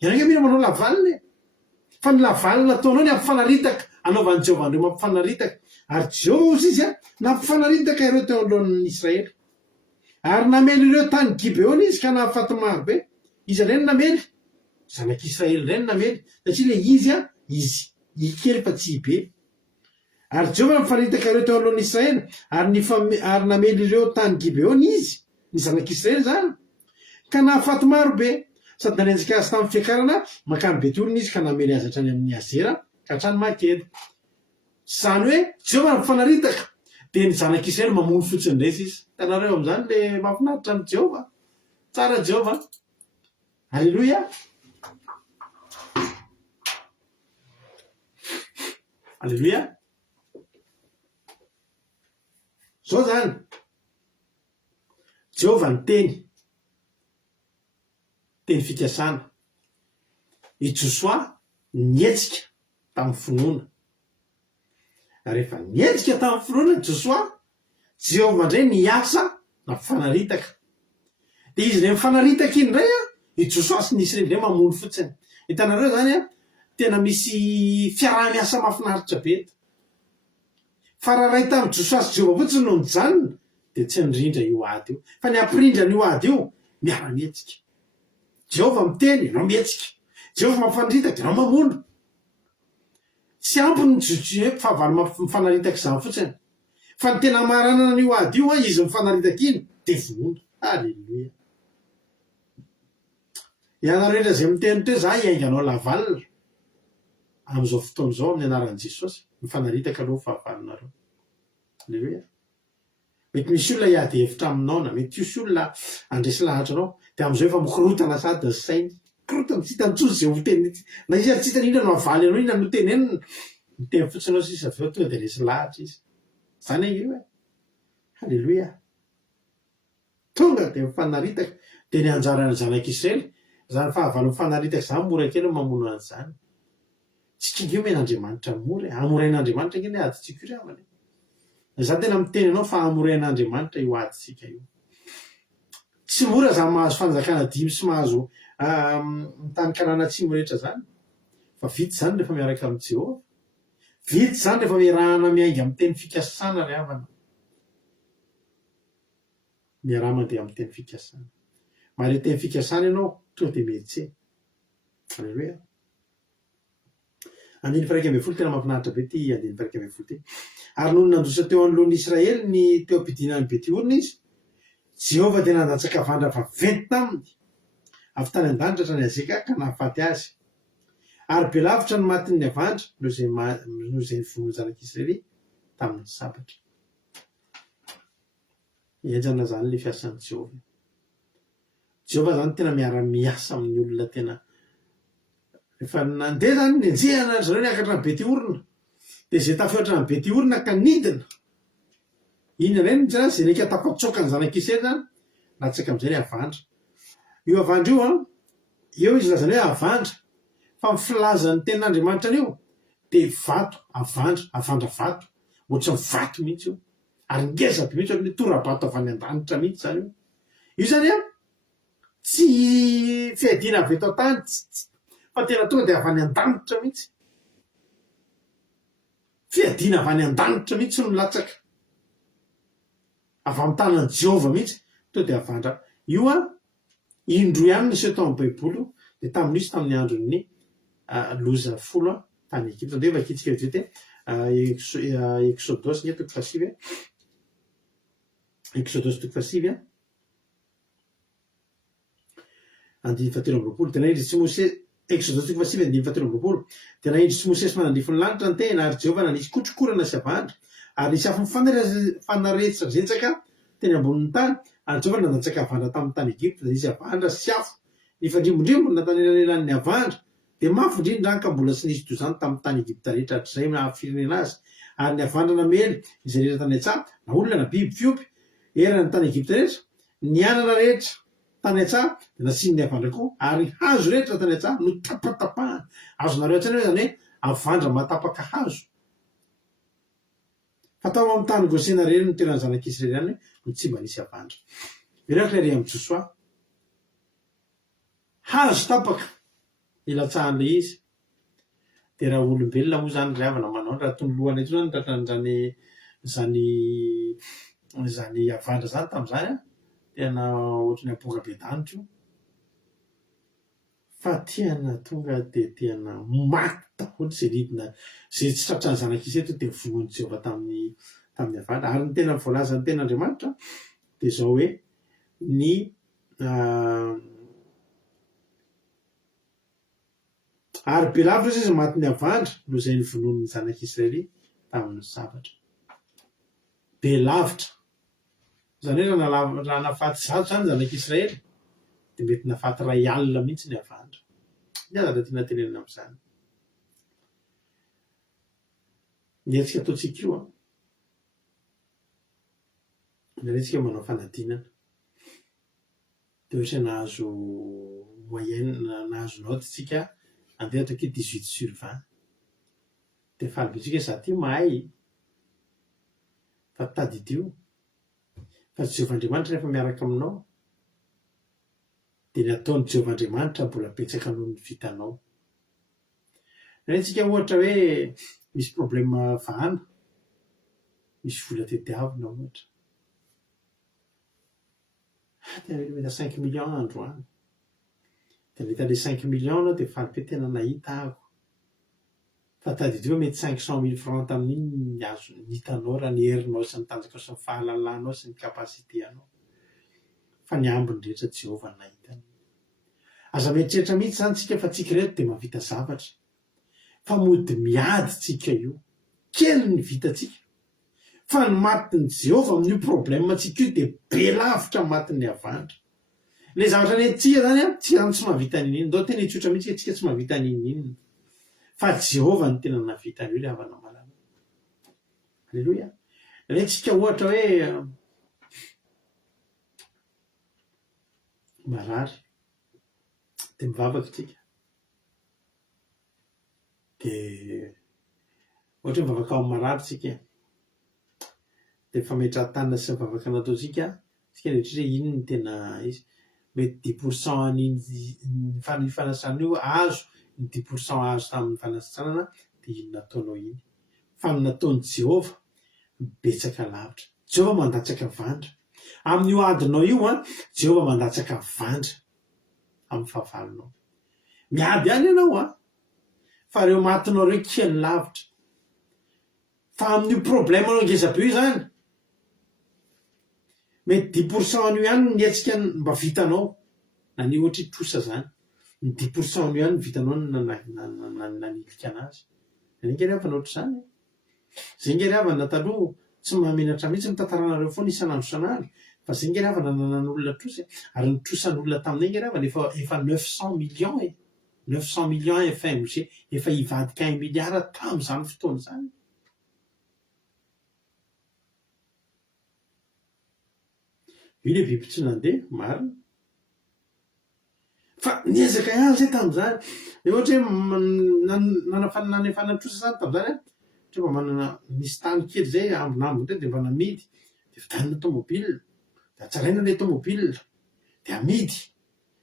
Ianao nge mila manao lavalina. Fa ny lavalina ataonao ny ampifanaritaka, anaovan'i Jehova andreo mampifanaritaka. Ary Jehova ozy izy nampifanaritaka ireo teo anoloan'ny Israely. Ary namely ireo tany Gibeona izy ka nahafaty marobe. Izy reny namely, zanak'Israely reny namely, satria le izy kely fa tsy be. Ary Jehova nampifanaritaka ireo teo anoloan'ny Israely, ary namely ireo tany Gibeona izy, ny zanak'Israely zany, ka nahafaty marobe. Sady nanenjika azy tamin'ny fiakarana makany Betiorina izy ka namely azy hatrany amin'ny Azera ka hatrany Makeda. Zany hoe Jehova nampifanaritaka, dia ny zanak'Israely mamono fotsiny resy izy. Tanareo amin'izany le mahafinaritra amin'ny Jehova. Tsara Jehova. Halleluja. Halleluja. Zao zany Jehova ny teny fikasana. I Josoa nietsika tamin'ny finoana. Rehefa nietsika tamin'ny finoana Josoa, Jehova indray niasa nampifanaritaka. Dia izy ilay mifanaritaka indray i Josoa sy ny Israely indray mamono fotsiny. Hitanareo zany tena misy fiaraha-miasa mahafinaritra be. Fa raha ray tamin'ny Josoa sy Jehova fotsiny no nijanona, dia tsy nirindra io ady io. Fa ny ampirindra ny io ady io, miara-mietsika. Jehova miteny, ianao mietsika. Jehova mampifanaritaka, ianao mamono. Tsy ampy ny fahavalo mifanaritaka izany fotsiny. Fa ny tena maranana ny io ady io, izy mifanaritaka iny, dia vonoina. Halleluja. Ianareo rehetra izay miteny teo, za iainganao lavalina. Amin'izao fotoana izao, amin'ny anaran'i Jesosy, mifanaritaka aloha fahavalonareo. Halleluja. Mety misy olona hiady hevitra aminao, na mety misy olona andresy lahatra anao, dia amin'izao efa mikorotana sady ny sainy. Korotana tsy hitany intsony izay ho teny. Na izy tsy hitany inona no havaly anao, inona no tenenina. Miteny fotsiny anao sisa avy eo tonga dia resy lahatra izy. Zany io e. Halleluja. Tonga dia mifanaritaka. Dia ny anjaran'ny zanak'Israely, zany fahavalo mifanaritaka izany mora kely mamono an'izany. Tsika io men'Andriamanitra mora. Amorain'Andriamanitra nge ny adintsika io ramany. Za tena miteny anao fa amorain'Andriamanitra io adintsika io. sy mora zany mahazo fanjakana dimy sy mahazo mitany karana tsimo rehetra zany fa vity zany rehefa miaraka amin'ny Jehova, vity zany rehefa miarahana miainga amin'ny teny fikasana ry havana, miaraha mandeha amin'ny teny fikasana. Mare teny fikasana ianao tonga de mihetsy. Alleluia. Andiny firaika ambin'ny folo tena mahafinaritra be ty andiny firaika ambin'ny folo ty. Ary noho nandrosa teo anoloan'ny Israely ny teo am-pidinan'ny Betiorina izy, Jehova dia nandatsaka vandra vaventy taminy avy tany an-danitra hatrany Azeka ka nahafaty azy. Ary be lavitra ny matin'ny avandra noho izay nivonoany zanak'Israely tamin'ny sabatra. Enjana zany le fiasan'ny Jehova. Jehova zany tena miara-miasa amin'ny olona tena. Rehefa nandeha zany nenjehana zareo niakatra ny Betiorina, dia izay tafioatra ny Betiorina ka nidina. Inona reny zany izay nika tapatsoaka ny zanak'Israely zany latsaka amin'izay ny avandra. Io avandra io eo izy lazany hoe avandra, fa ny filazan'ny tenin'Andriamanitra an'io dia vato, avandra vato, ohatrany vato mihitsy io. Ary ngeza be mihitsy hoe tora-bato avy any an-danitra mihitsy zany io. Io zany tsy fiadiana avy eto an-tany, fa tena tonga dia avy any an-danitra mihitsy. Fiadiana avy any an-danitra mihitsy no latsaka. Avy amin'ny tanan'i Jehova mihitsy tonga dia avandra. Io indroa ihany nisy eto amin'ny Baiboly io, dia tamin'isy tamin'ny andron'ny loza folo tany Egypta. Dia vakitsika vetivety Exodosy toko fasivy, Exodosy toko fasivy andiny fahatelo amby roapolo. Tena indrisy Mosesy, Exodosy toko fasivy andiny fahatelo amby roapolo. Tena indrisy Mosesy manandrify ny lanitra ny tena, ary Jehova nanisy kotrokorana sy avandra, ary nisy afo mifanaretsaka teny ambonin'ny tany. Ary Jehova nandatsaka avandra tamin'ny tany Egypta, dia nisy avandra sy afo nifandrimbondrimbony natanelanelan'ny avandra, dia mafy indrindra any ka mbola tsy nisy toy izany tamin'ny tany Egypta rehetra hatr'izay nahafirenena azy. Ary ny avandra namely izay rehetra tany an-tsaha, na olona na biby fiompy erany tany Egypta rehetra, ny anana rehetra tany an-tsaha dia nasian'ny avandra koa, ary hazo rehetra tany an-tsaha no tapatapahana. Azonareo an-tsaina hoe zany hoe avandra matapaka hazo. Fa tao amin'ny tany Gosena reny no tena zanak'Israely ihany no tsy mba nisy avandra. Mirakitra ery amin'ny Josoa, hazo tapaka ilatsahan'ilay izy. Dia raha olombelona moa zany ry havana manao raha tony lohana eto zany zany avandra zany tamin'izany tena ohatrany aponga be danitra io. Fa tena tonga dia tena maty daholo izay nidina, izay tsy tratran'ny zanak'Israely dia vonoan'i Jehova tamin'ny avandra. Ary ny tena voalazan'ny ten'Andriamanitra dia izao hoe ny ary be lavitra izy matin'ny avandra noho izay nivonoan'ny zanak'Israely tamin'ny sabatra. Be lavitra. Izany hoe raha nafaty zato zany zanak'Israely dia mety nafaty ray alina mihitsy ny avandra. Niazana tiana tenenina amin'izany. Ny hetsika ataontsika io niretsika manao fanadinana. Dia ohatra nahazo moyenne, nahazo note tsika andeha atao ke 18/20. Dia falibitsika za ty mahay fa tadidio. Fa Jehova Andriamanitra rehefa miaraka aminao dia ny ataon'i Jehova Andriamanitra mbola betsaka noho ny vitanao. Rentsika ohatra hoe misy problème vahana, misy vola tediavina ohatra. Tena mety 5 millions androany. Dia nahita ilay 5 millions dia faly be tena nahita ahako. Fa tadidio mety 500 000 francs tamin'iny azo hitanao raha ny herinao sy ny tanjaka sy ny fahalalanao sy ny kapasitéanao. Fa ny ambiny rehetra Jehova nahitany. Aza mieritreritra mihitsy zany tsika fa tsika reto dia mahavita zavatra. Fa mody miady tsika io. Kely ny vitatsika. Fa ny matin'i Jehova amin'io problème tsika io dia be lavitra matin'ny avandra. Ilay zavatra nentsika zany tsy mahavita n'inona. Ndao tena hitsotra mihitsy tsika tsy mahavita n'inona. Fa Jehova ny tena navita an'io ilay havana malala. Alleluia. Rentsika ohatra hoe marary dia mivavaka tsika. Dia ohatra mivavaka amin'ny marary tsika. Dia fametra-tanana sy mivavaka nataontsika tsika rehetra hoe ino ny tena izy mety 10% ny fanasana io azo ny 10% azo tamin'ny fanasana de ino nataonao iny fa ny nataony Jehova betsaka lavitra. Jehova mandatsaka vandra amin'io adinao io Jehova mandatsaka vandra amin'ny fahavalonao. Miady any ianao fa reo matinao reo kiany lavitra. Fa amin'io problème anao ngezabe io zany mety 10% an'io ihany ny etsika mba vitanao na ny ohatra trosa zany ny 10% an'io ihany vitanao nanilika anazy. Nge riavana ohatr'izany zay nge riavana taloha tsy mahamenatra mihitsy mitantaranareo foana isan'andro isan'andro fa zay nge riavana nanan'olona trosa ary ny trosan'olona taminay nge riavana efa 900 millions 900 millions FMG efa hivadika 1 milliard tamin'izany fotoana zany. Io le biby tsy nandeha marina fa niezaka ihany zay tamin'izany. Ohatra hoe nanefana trosa zany tamin'izany ohatra mba manana misy tany kely zay ambinambiny reny de mba namidy de vitanina tomobile de atsaraina le tomobile de amidy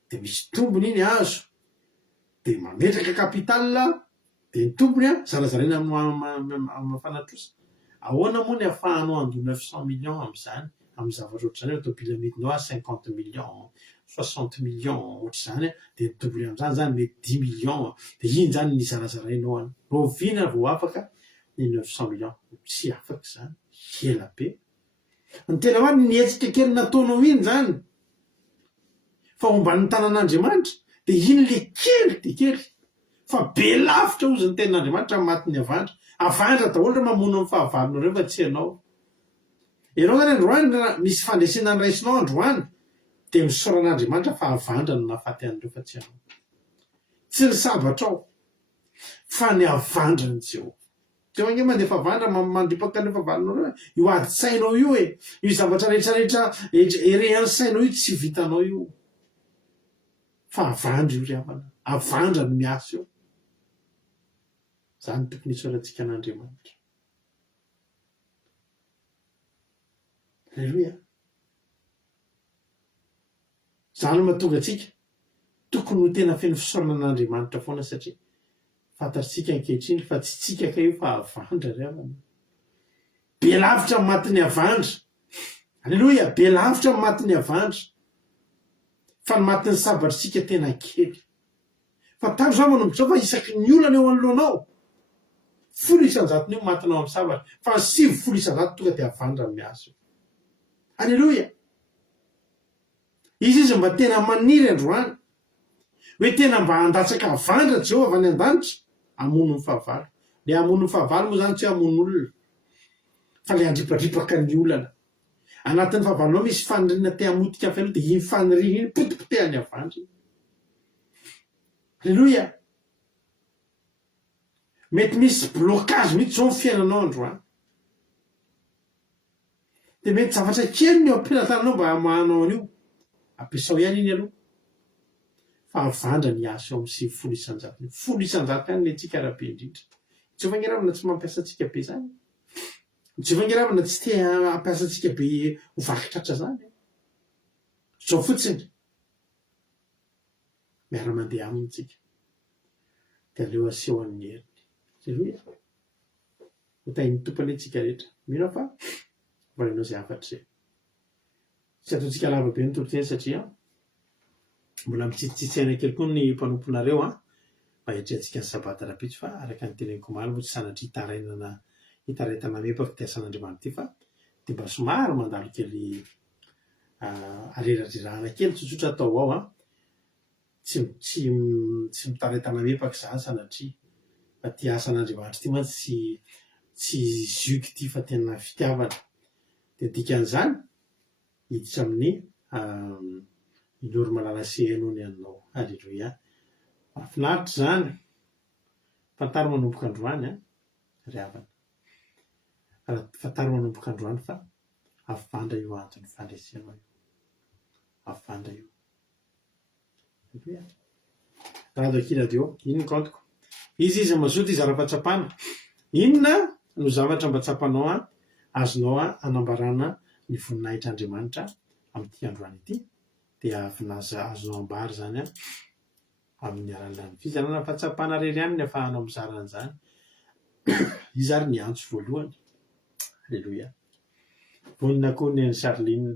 de misy tombony iny azo de mametraka capital de ny tombony zarazaraina amafana trosa. Ahoana moa ny ahafahanao ando 900 millions am'izany amin'ny zavatra ohatr'izany tomobile amidinao 50 millions 60 millions ohatr'izany de ny tombony am'izany zany mety 10 millions de iny zany ny zarazarainao any rovina vao afaka ny 900 millions tsy afaka zany ela be. Ny tena hoany nietsika kely nataonao iny zany fa omban'ny tanan'Andriamanitra de iny le kely de kely fa be lavitra ozy ny tenan'Andriamanitra matiny avandra daholo ra mamono amin'ny fahavalonareo fa tsy anao. Ianao zany androany misy fandresena ny raisinao androany de misoran'Andriamanitra fa avandra no nahafaty an'ireo fa tsy anao. Tsy ny sabatrao fa ny avandrany Jehova. Teo ange mandefa avandra mandipaka ny fahavalonareo io adi-tsainao io io zavatra rehetrarehetra erehan'ny sainao io tsy vitanao io fa avandra io riavana avandra ny miasa io. Zany tokony hisorantsika an'Andriamanitra. Alleluia. Zany mahatonga atsika tokony ho tena feno fisoranan'Andriamanitra foana satria fantatsika ankehitriny fa tsy tsika ka io fa avandra riavana. Be lavitra matiny avandra. Alleluia. Be lavitra matiny avandra. Fa ny matin'ny sabatritsika tena kely. Fa taro zao manombotra zao fa isaky ny olana eo anoloanao 100 io matinao amin'ny sabatra fa 700 tonga de avandra ny miasa. Alleluia. Izy mba tena maniry androany hoe tena mba handatsaka avandra Jehova any an-danitra amono ny fahavalo. Le amono ny fahavalo moa zany tsy amon'olona fa le andripadripaka ny olana. Anatin'ny fahavalonao misy fanirina te hamotika ny fiainao de iny fanirina iny potipotehany avandra. Alleluia. Mety misy blocage mihitsy zao ny fiainanao androany de mety zavatra kely ny ampilatananao mba mahanao an'io ampiasao ihany iny aloha fa avandra ny asa eo amin'ny 100 ihany le tsika rahabe indrindra. Jehova ngeravana tsy mampiasa atsika be zany. Jehova ngeravana tsy te hampiasa atsika be ho vakitratra zany. Zao fotsiny miara-mandeha aminy tsika de aleo aseho amin'ny heriny. Alleluia. Hotain'ny tompony tsika rehetra mino fa valinao zay afatra zay. Tsy ataontsika lavabe ny tompony satria mbola mitsitsitsitsihana kely koa ny mpanomponareo mba hiatrehantsika ny sabata rapitsy fa araka ny teneniko omaly moa tsy sanatry hitaretana mepaka ty asan'Andriamanitra ty fa de mba somary mandalo kely arerarirahana kely tsotsotra atao ao tsy mitaretana mepaka zany sanatria fa ty asan'Andriamanitra ty mantsy tsy zioky ty fa tena fitiavana de dikan'izany hiditra amin'ny inory malala sehano ny anao. Alleluia. Mahafinaritra zany fantaro manomboka androany riavana fantaro manomboka androany fa avandra io antony fandresenao io avandra io. Alleluia. Radio Kiradio ino kantoko izy mazoto izy ara-pahatsapana inona no zavatra mba tsapanao azonao anambarana ny voninahitr'Andriamanitra amin'ity androany ity dia azonao ambary zany amin'ny alalan'ny fizarana fahatsapana rery ihany ny afahanao mizarana zany. Izy ary ny antso voalohany. Halleloia. Vonina koa ny Charline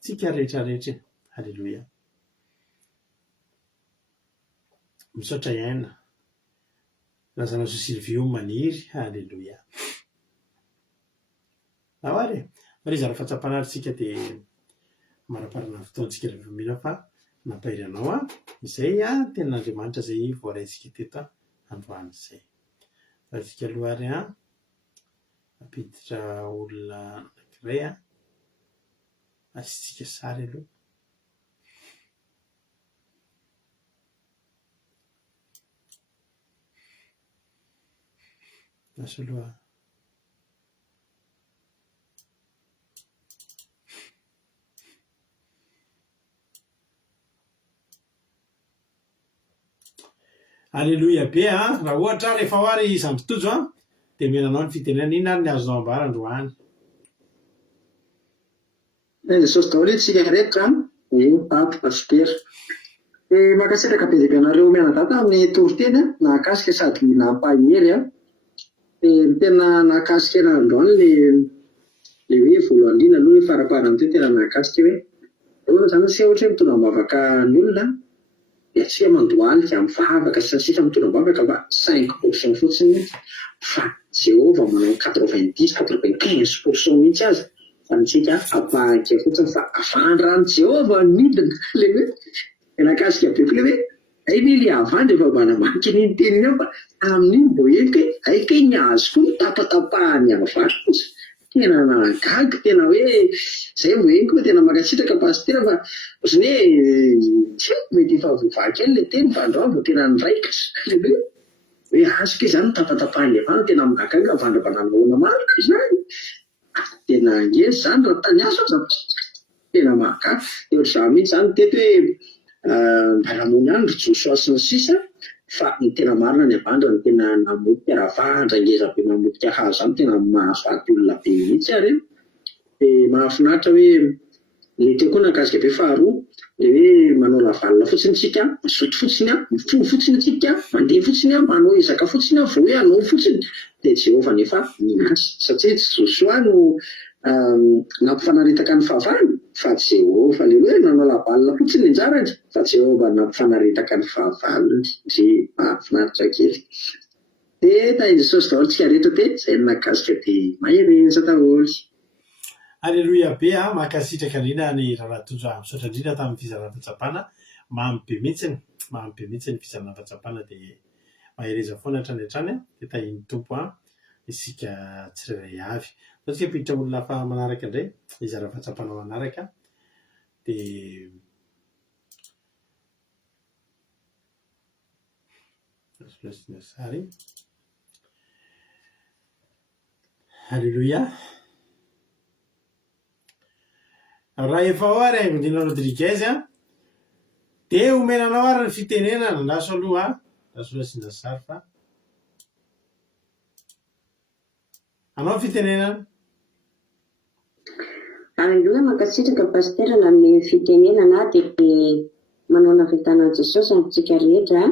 tsika rehetrarehetra. Halleloia. Misaotra iaina razana Silvio maniry. Halleloia. Ahoary ry zara fahatsapana ary tsika dia maraparana fotoantsika rehefa mila fa nampahiry anao izay tenan'Andriamanitra izay voaraintsika teto androany izay. Tsika aloha ary ampiditra olona anankiray asitsika sary aloha. Aso aloha. Alleluia be raha ohatra rehefa hoary isam-pitojo dia menanao ny fitenenana iny ary ny azonao ambara androany. Jesosy daholo tsika rehetra paty pasitera. Mankasitraka be dia be anareo mianadata amin'ny toriteny nahakasika sady nampahery tena nahakasika androany le hoe voalohany indrindra aloha hoe faraparany teo tena nahakasika hoe olona zany tsy ohatra hoe mitondra mivavaka ny olona dia tsy mandohalika mivavaka sasitra mitondra mivavaka fa 5% fotsiny fa Jehova manao 90-95% mihitsy aza fa nitsika apahanka fotsiny fa avandrany Jehova midina le hoe nahakasika be koa le hoe ay le avandry efa manamaky ny teny iny fa amin'iny mbo eko aika ny azo koa ny tapatapahany avandry tena nahagaga tena hoe zay mbo eny koa tena mankasitraka pasitera fa osiny hoe mety efa vovaky any le teny fa androany vao tena niraikitra le hoe azoko izany tapatapahany avandry tena mahagaga avandry bananaona marina izany tena ngezy zany raha tany aso aza tena mahagaga dia ohatr'izany mihitsy zany teto hoe mbaramony any ry Josoasy sisa fa ny tena marina ny avandry ny tena namotika ravandra ngeza be mamotika hazo zany tena mahafaty olona be mihitsy ary dia mahafinaritra hoe le teo koa nakasika be faharoa le hoe manao lavalina fotsiny tsika misoty fotsiny mifono fotsiny tsika mandeha fotsiny manao ezaka fotsiny vao hoe anao fotsiny dia Jehova nefa ninasy satria tsy Josoa no nampifanaritaka ny fahavalo fa Jehova aleloha nanao lavalina fotsiny ny anjarany fa Jehova nampifanaritaka ny fahavalony izay mahafinaritra kely. Dia tain'i Jesosy daholo tsika rehetra te izay nakasika dia maherensa daholo. Alleluia be mahakasitraka indrindra ny raharahatojo misaotra indrindra tamin'ny fizarana fahatsapana mamy be mihitsy ny fizarana fahatsapana dia mahereza foana hatrany hatrany dia tahiny tompo isika tsirairay avy. Tsika piditra olona hafa manaraka indray fizarana fahatsapana manaraka dia sary. Alleluia. Raha efa hoary Aingodina Rodriguez dia omenanao ary ny fitenenana naso aloha naso sinda sary fa anao ny fitenenana. Aleluia mankasitraka pasitera na ny fitenenana dia manao navetana Jesosy amintsika rehetra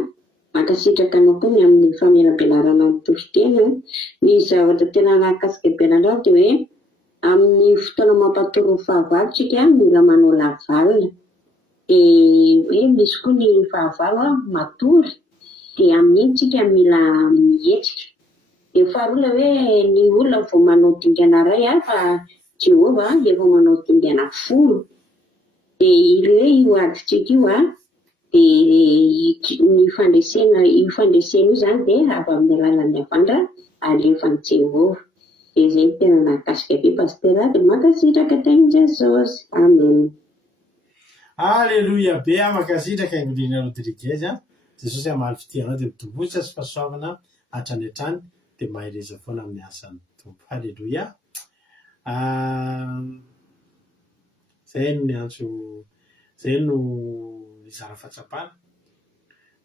mankasitraka anao koa ny amin'ny famelabelaranana ny toriteny ny zavatra tena nahakasika be anareo dia hoe amin'ny fotoana mampatoro fahavalo tsika mila manao lavalina dia hoe misy koa ny fahavalo matory dia amin'iny tsika mila mihetsika. Dia faharoa hoe ny olona vao manao dingana iray fa Jehova efa manao dingana 10 dia ilay io aditsika io dia ny fandresena io zany dia avy amin'ny alalan'ny avandra alefan'i Jehova. Dia izay tena nakasika be pasitera dia mankasitraka tain'i Jesosy. Amen. Alleluia be mankasitraka Aingodina Rodriguez Jesosy amaly fitianao dia mitombotsy sy fahasoavana hatrany hatrany dia mahereza foana amin'ny asan'ny tompo. Alleluia. Zay no antso zay no izara fahatsapana.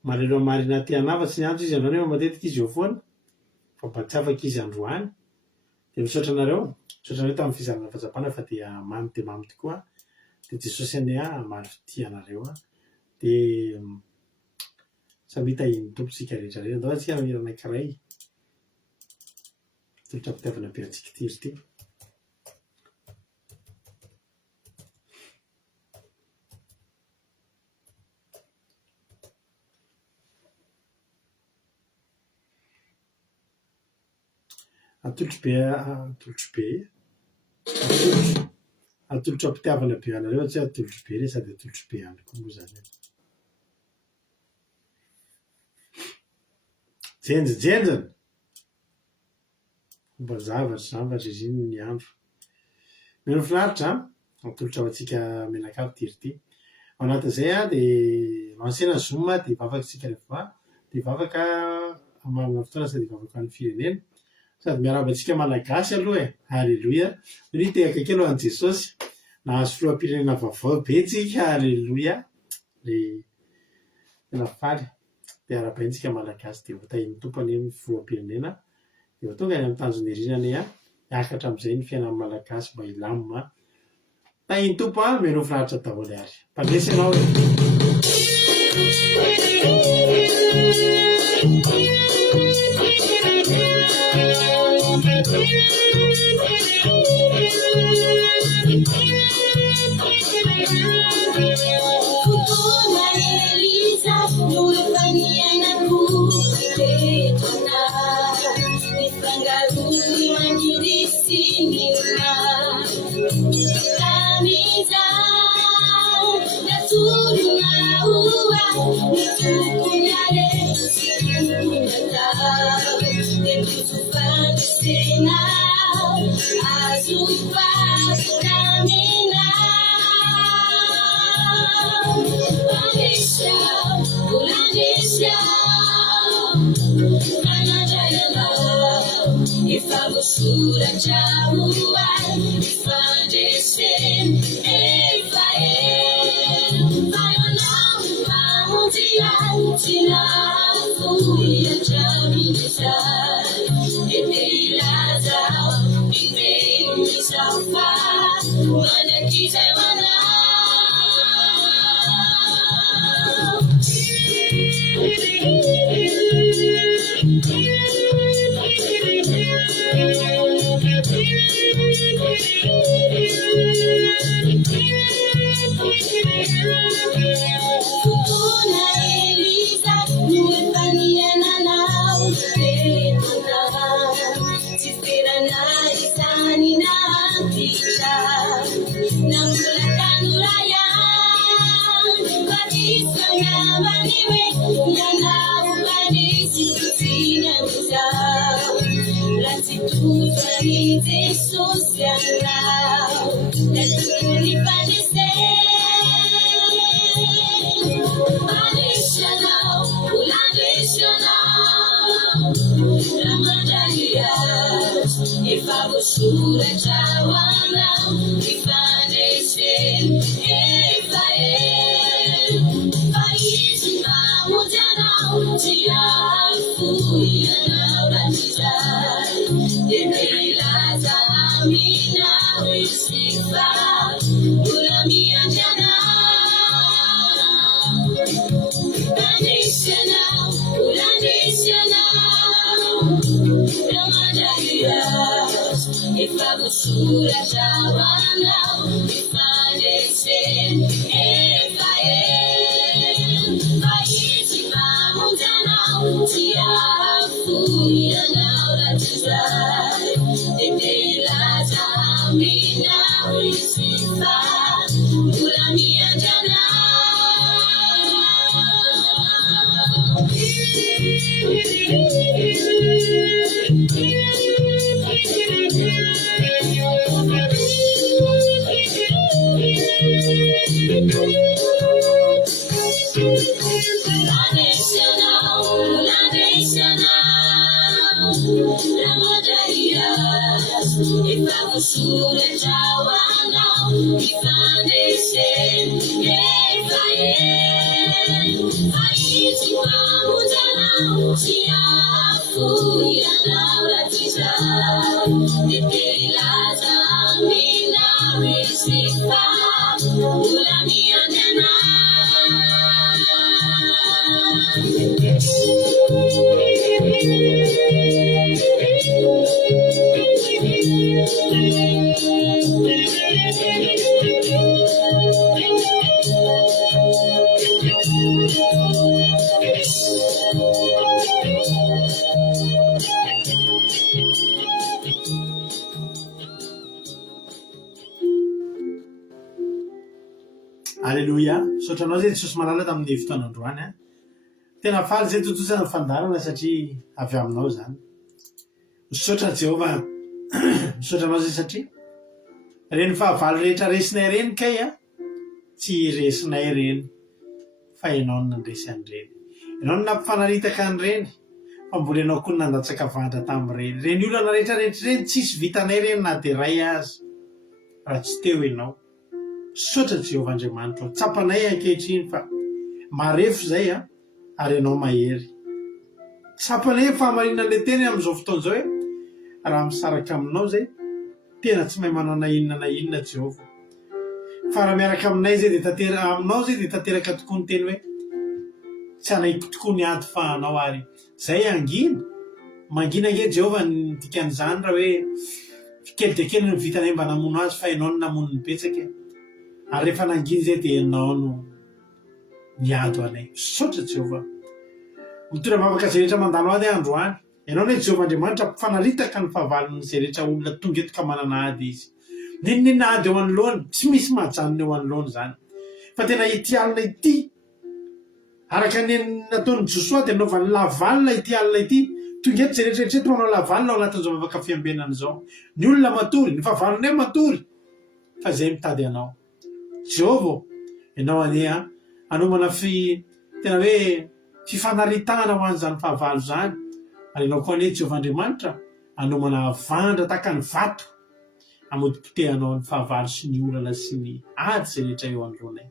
Marero marina ty anafatsy ny antso izy androany efa matetika izy eo foana fa mpatsiafaka izy androany. Dia misaotra anareo tamin'ny fizarana fahatsapana fa dia mamy tokoa dia Jesosy any amaly fitianareo dia samita iny tompontsika rehetra rehetra andao antsika mira anankiray tolotra mpitiavana be antsika tiry ty atolotra mpitiavana be anareo tsy atolotro be re sady atolotro be any koa moa zany jenjijenjana mba zavatra izy iny ny andro mino finaritra atolotra ao antsika menakavy tiry ty ao anatin'izay dia lansena zoom dia vavaka tsika rehefa dia vavaka amanana fotoana sady vavaka any firenena sady miarabantsika malagasy aloha alleloia ny tehaka aloha an' Jesosy nahazo filoham-pirenena vaovao be tsika alleloia dia tena faly dia arabaintsika malagasy dia voatahiny tompony ny filoham-pirenena dia ho tonga any amin'ny tanjona irinany hiakatra amin'izay ny fiainan'ny malagasy mba hilamina tahiny tompo meno finaritra daholo ary mpandresy ianao Sura jaua ifandese Efael Vayonau Mamundial Tinafu Yajamisa Epeilazao Ibeim Isafa Manakiza Sura jawana ifandese Efael Faizi mamujana tiafu yanabatiza Epilaza amina wisifa Ulamia jana Ulandishana Ramadalia Ifagusura jawana ifandese Efael Faizi mamujana tiafu yanabatiza Epilaza amina wisifa Ulamia jana Sura jawana ifandese Efael Faizi mamujana tiafu yanabatiza Epilaza amina wisifa Alléluia. Sotranao zay Jesosy malala tamin'ny fotoanandroany a. Tena faly zay tototsana fandarana satria avy aminao zany. Misaotra Jehova. Misotranao zay satria reny fahavalo rehetra resinay reny kay a tsy resinay reny fa ianao no nandresy an'ireny. Ianao no nampifanaritaka an'ireny fa mbola ianao koa no nandatsaka vahatra tamin'ireny. Reny olana rehetra reny tsisy vitanay reny na dia ray azy raha tsy teo ianao. Misaotra Jehova Andriamanitra, tsapanay ankehitriny fa marefo zay a ary ianao mahery. Tsapanay fahamarinana le teny amin'izao fotoana zao raha misaraka aminao zay tena tsy mahay manao na inona Jehova. Fa raha miaraka aminay zay dia aminao zay dia tanteraka tokoa ny teny hoe tsy anaiko tokoa ny ady fa anao ary zay angina. Mangina ange Jehova ny dikan'izany raha hoe kely dia kely ny vitanay mba namono azy fa ianao no namono ny betsaka. Ary rehefa nanginy zay dia ianao no niado anay. Misaotra Jehova. Mitondra mavaka zay rehetra mandalo ady androany. Ianao ny Jehova Andriamanitra mpifanaritaka ny fahavalon'ny zay rehetra olona tonga eto ka manana ady izy. Ninona ady eo anoloany, tsy misy mahajanona eo anoloany zany. Fa tena ity alina ity. Araka ny nataony Josoa dia nanaovany lavalina ity alina ity. Tonga eto zay rehetra manao lavalina ao anatin'izao mavaka fiambenana izao. Ny olona matory, ny fahavalonay matory. Fa zay mitady anao. Jehova, ianao anie anomana tena hoe fifanaritana ho an'izany fahavalo zany. Ary ianao koa anie Jehova Andriamanitra anomana vandra tahaka ny vato amodi-potehanao ny fahavalo sy ny olana sy ny ady zay rehetra eo anoloanay.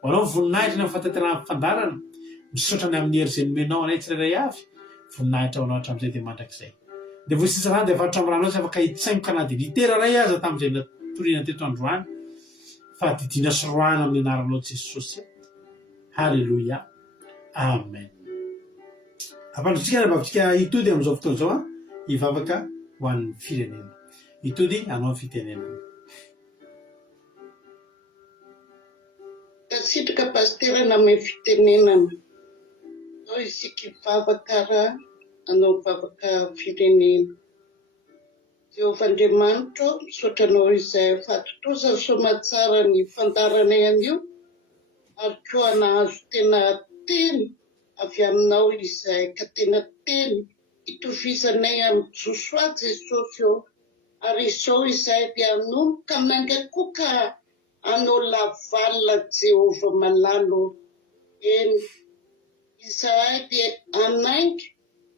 Ho anao voninahitra ny fahatanterahana fandarana, misaotra ny amin'ny hery izay nomenao anay tsirairay avy, voninahitra ho anao hatramin'izay dia mandrakizay. Dia voasitsarana dia avatra amin'ny ranao izay afaka hitsaingoka na dia litera ray aza tamin'izay natoriana teto androany. Fa didina sy roahana amin'ny anaranao Jesosy. Halleluia. Amen. Ampandrotsika mavitsika hitody amin'izao fotoana izao hivavaka ho an'ny firenena. Hitody hanao fitenenana. Tasitraka pastera name fitenenana. Ao isika hivavaka raha hanao vavaka firenena. Jehova Andriamanitra, misaotranao izay fatotozana soamatsara ny fandaranay an'io, ary koa nahazo tena teny avy aminao izay ka tena teny itovizanay amin'ny Josoa Jesosy eo. Ary izao izay dia hanomboka aminay koa ka hanao lavalina Jehova malalo. Eny izahay dia hanainga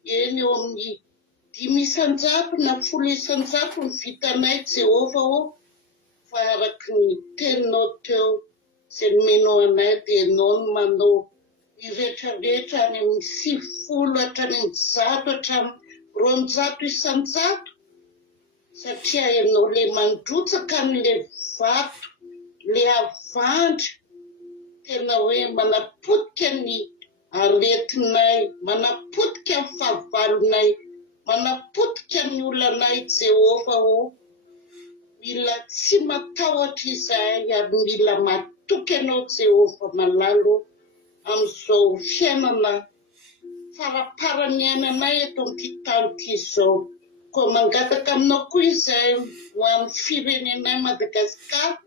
eny eo amin'ny 500 na 10,000 ny vitanay Jehova o, fa araka ny teninao teo izay nomenao anay dia ianao no manao rehetrarehetra any amin'ny 70 hatrany 100 hatramin'ny 200 isan-jato. Satria ianao le mandrotsaka n'le vato, le avandra, tena hoe manapotika ny aretinay, manapotika ny fahavalonay, manapotika ny olanay Jehova o. Mila tsy matahotra izahay ary mila matoky ianao Jehova malalo amin'izao fiainana faraparany iainanay eto amin'ity tany ity izao. Koa mangataka aminao koa izahay ho amin'ny firenenay Madagasikara.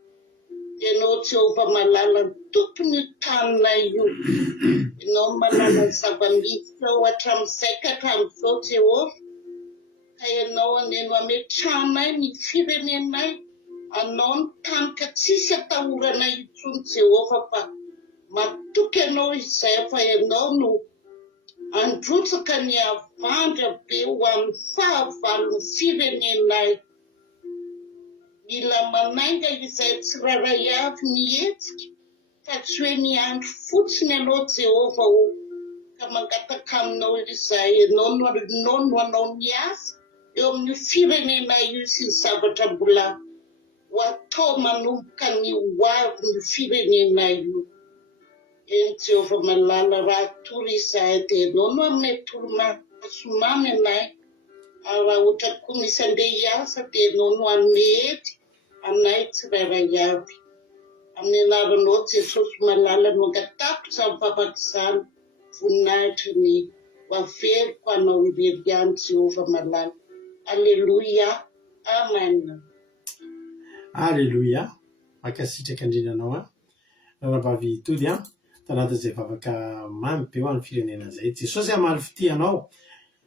Ianao Jehova malala ny tompony taninay io. Ianao malala ny zava-misy ao hatramin'izay ka hatramin'izao Jehova. Ka ianao aneno ametranay ny firenenay, anao ny tany ka tsisy atahoranay intsony Jehova, fa matoky ianao izay fa ianao no androtsaka ny avandra be ho amin'ny fahavalon'ny firenenay. Mila manainga izay tsiraray avy mihetsika, fa tsy hoe miandro fotsiny ianao Jehova o. Ka mangataka aminao izay ianao no anao miasa eo amin'ny firenenay io sy ny zavatra mbola ho atao manomboka ny hoavy ny firenena io. Eny Jehovah malala raha tory izahay dia ianao no amin'ny toromaso mamy anay. Ary raha ohatra koa misy andeha hiasa dia ianao no hamety anay tsirairay avy. Amin'ny anaranao Jesosy malala no angatapitra amin'ny famakizana voninahitra ny waferiko anao irery ihany Jehovah malala. Alleluia. Amen. Alleluia. Makasitraka indrinanao rahavavy tody tanatazay vavaka mamy be ho an'ny firenena izay. Jesosy amaly fitianao.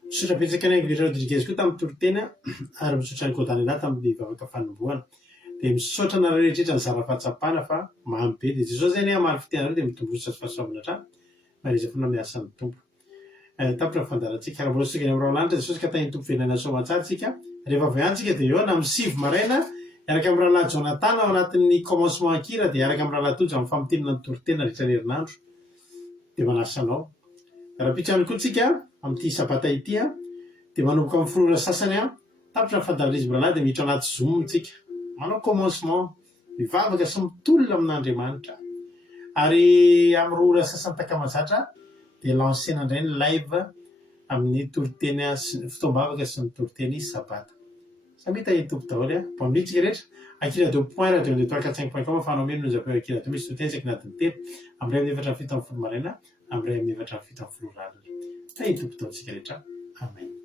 Misaotra betsaka ny André Rodriguez koa tamin'ny toritena ary misaotra ny Kodanilat tamin'ny vavaka fanombohana. Dia misaotra na rehetrarehetra ny zara fahatsapana fa mamy be. Dia Jesosy zay amaly fitianao dia mitombosa sy fahasoavana hatrany. Mariza foana miasa ny tompo. Tapitra ny fandarantsika. Raha mbola sokany amin'ny rahalanitra Jesosy ka tahiny tompo venana soamatsatsika. Rehefa avy antsika dia eo na amin'ny 7 maraina iaraka amin'ny rahalahy Jonathan ao anatin'ny commencement akira dia iaraka amin'ny rahalahy Tojo amin'ny famotenana ny toritena rehetra ny herinandro. Dia manasanao. Raha-pitrano koa tsika amin'ity sabata ity dia manomboka amin'ny foroana sasany tapitra ny fandaralizy bralahy dia miditra anaty Zoom tsika. Manao commencement mivavaka sy mitolona amin'Andriamanitra. Ary amin'ny roa sasany takamazatra dia lansena indray ny live amin'ny toritena sy fotoam-bavaka sy ny toriteny sabata. Samy tahiny tompo daholo mpamitsika rehetra Akira 2.radio.4.5.com afanao meno ny zapeo Akira 2 misy totentsaka anatin'ny telo amin'ny ray amin'ny 7 amin'ny 7 maraina amin'ny ray amin'ny 7 amin'ny 7 ralina. Tahiny tompo daholo tsika rehetra. Amen.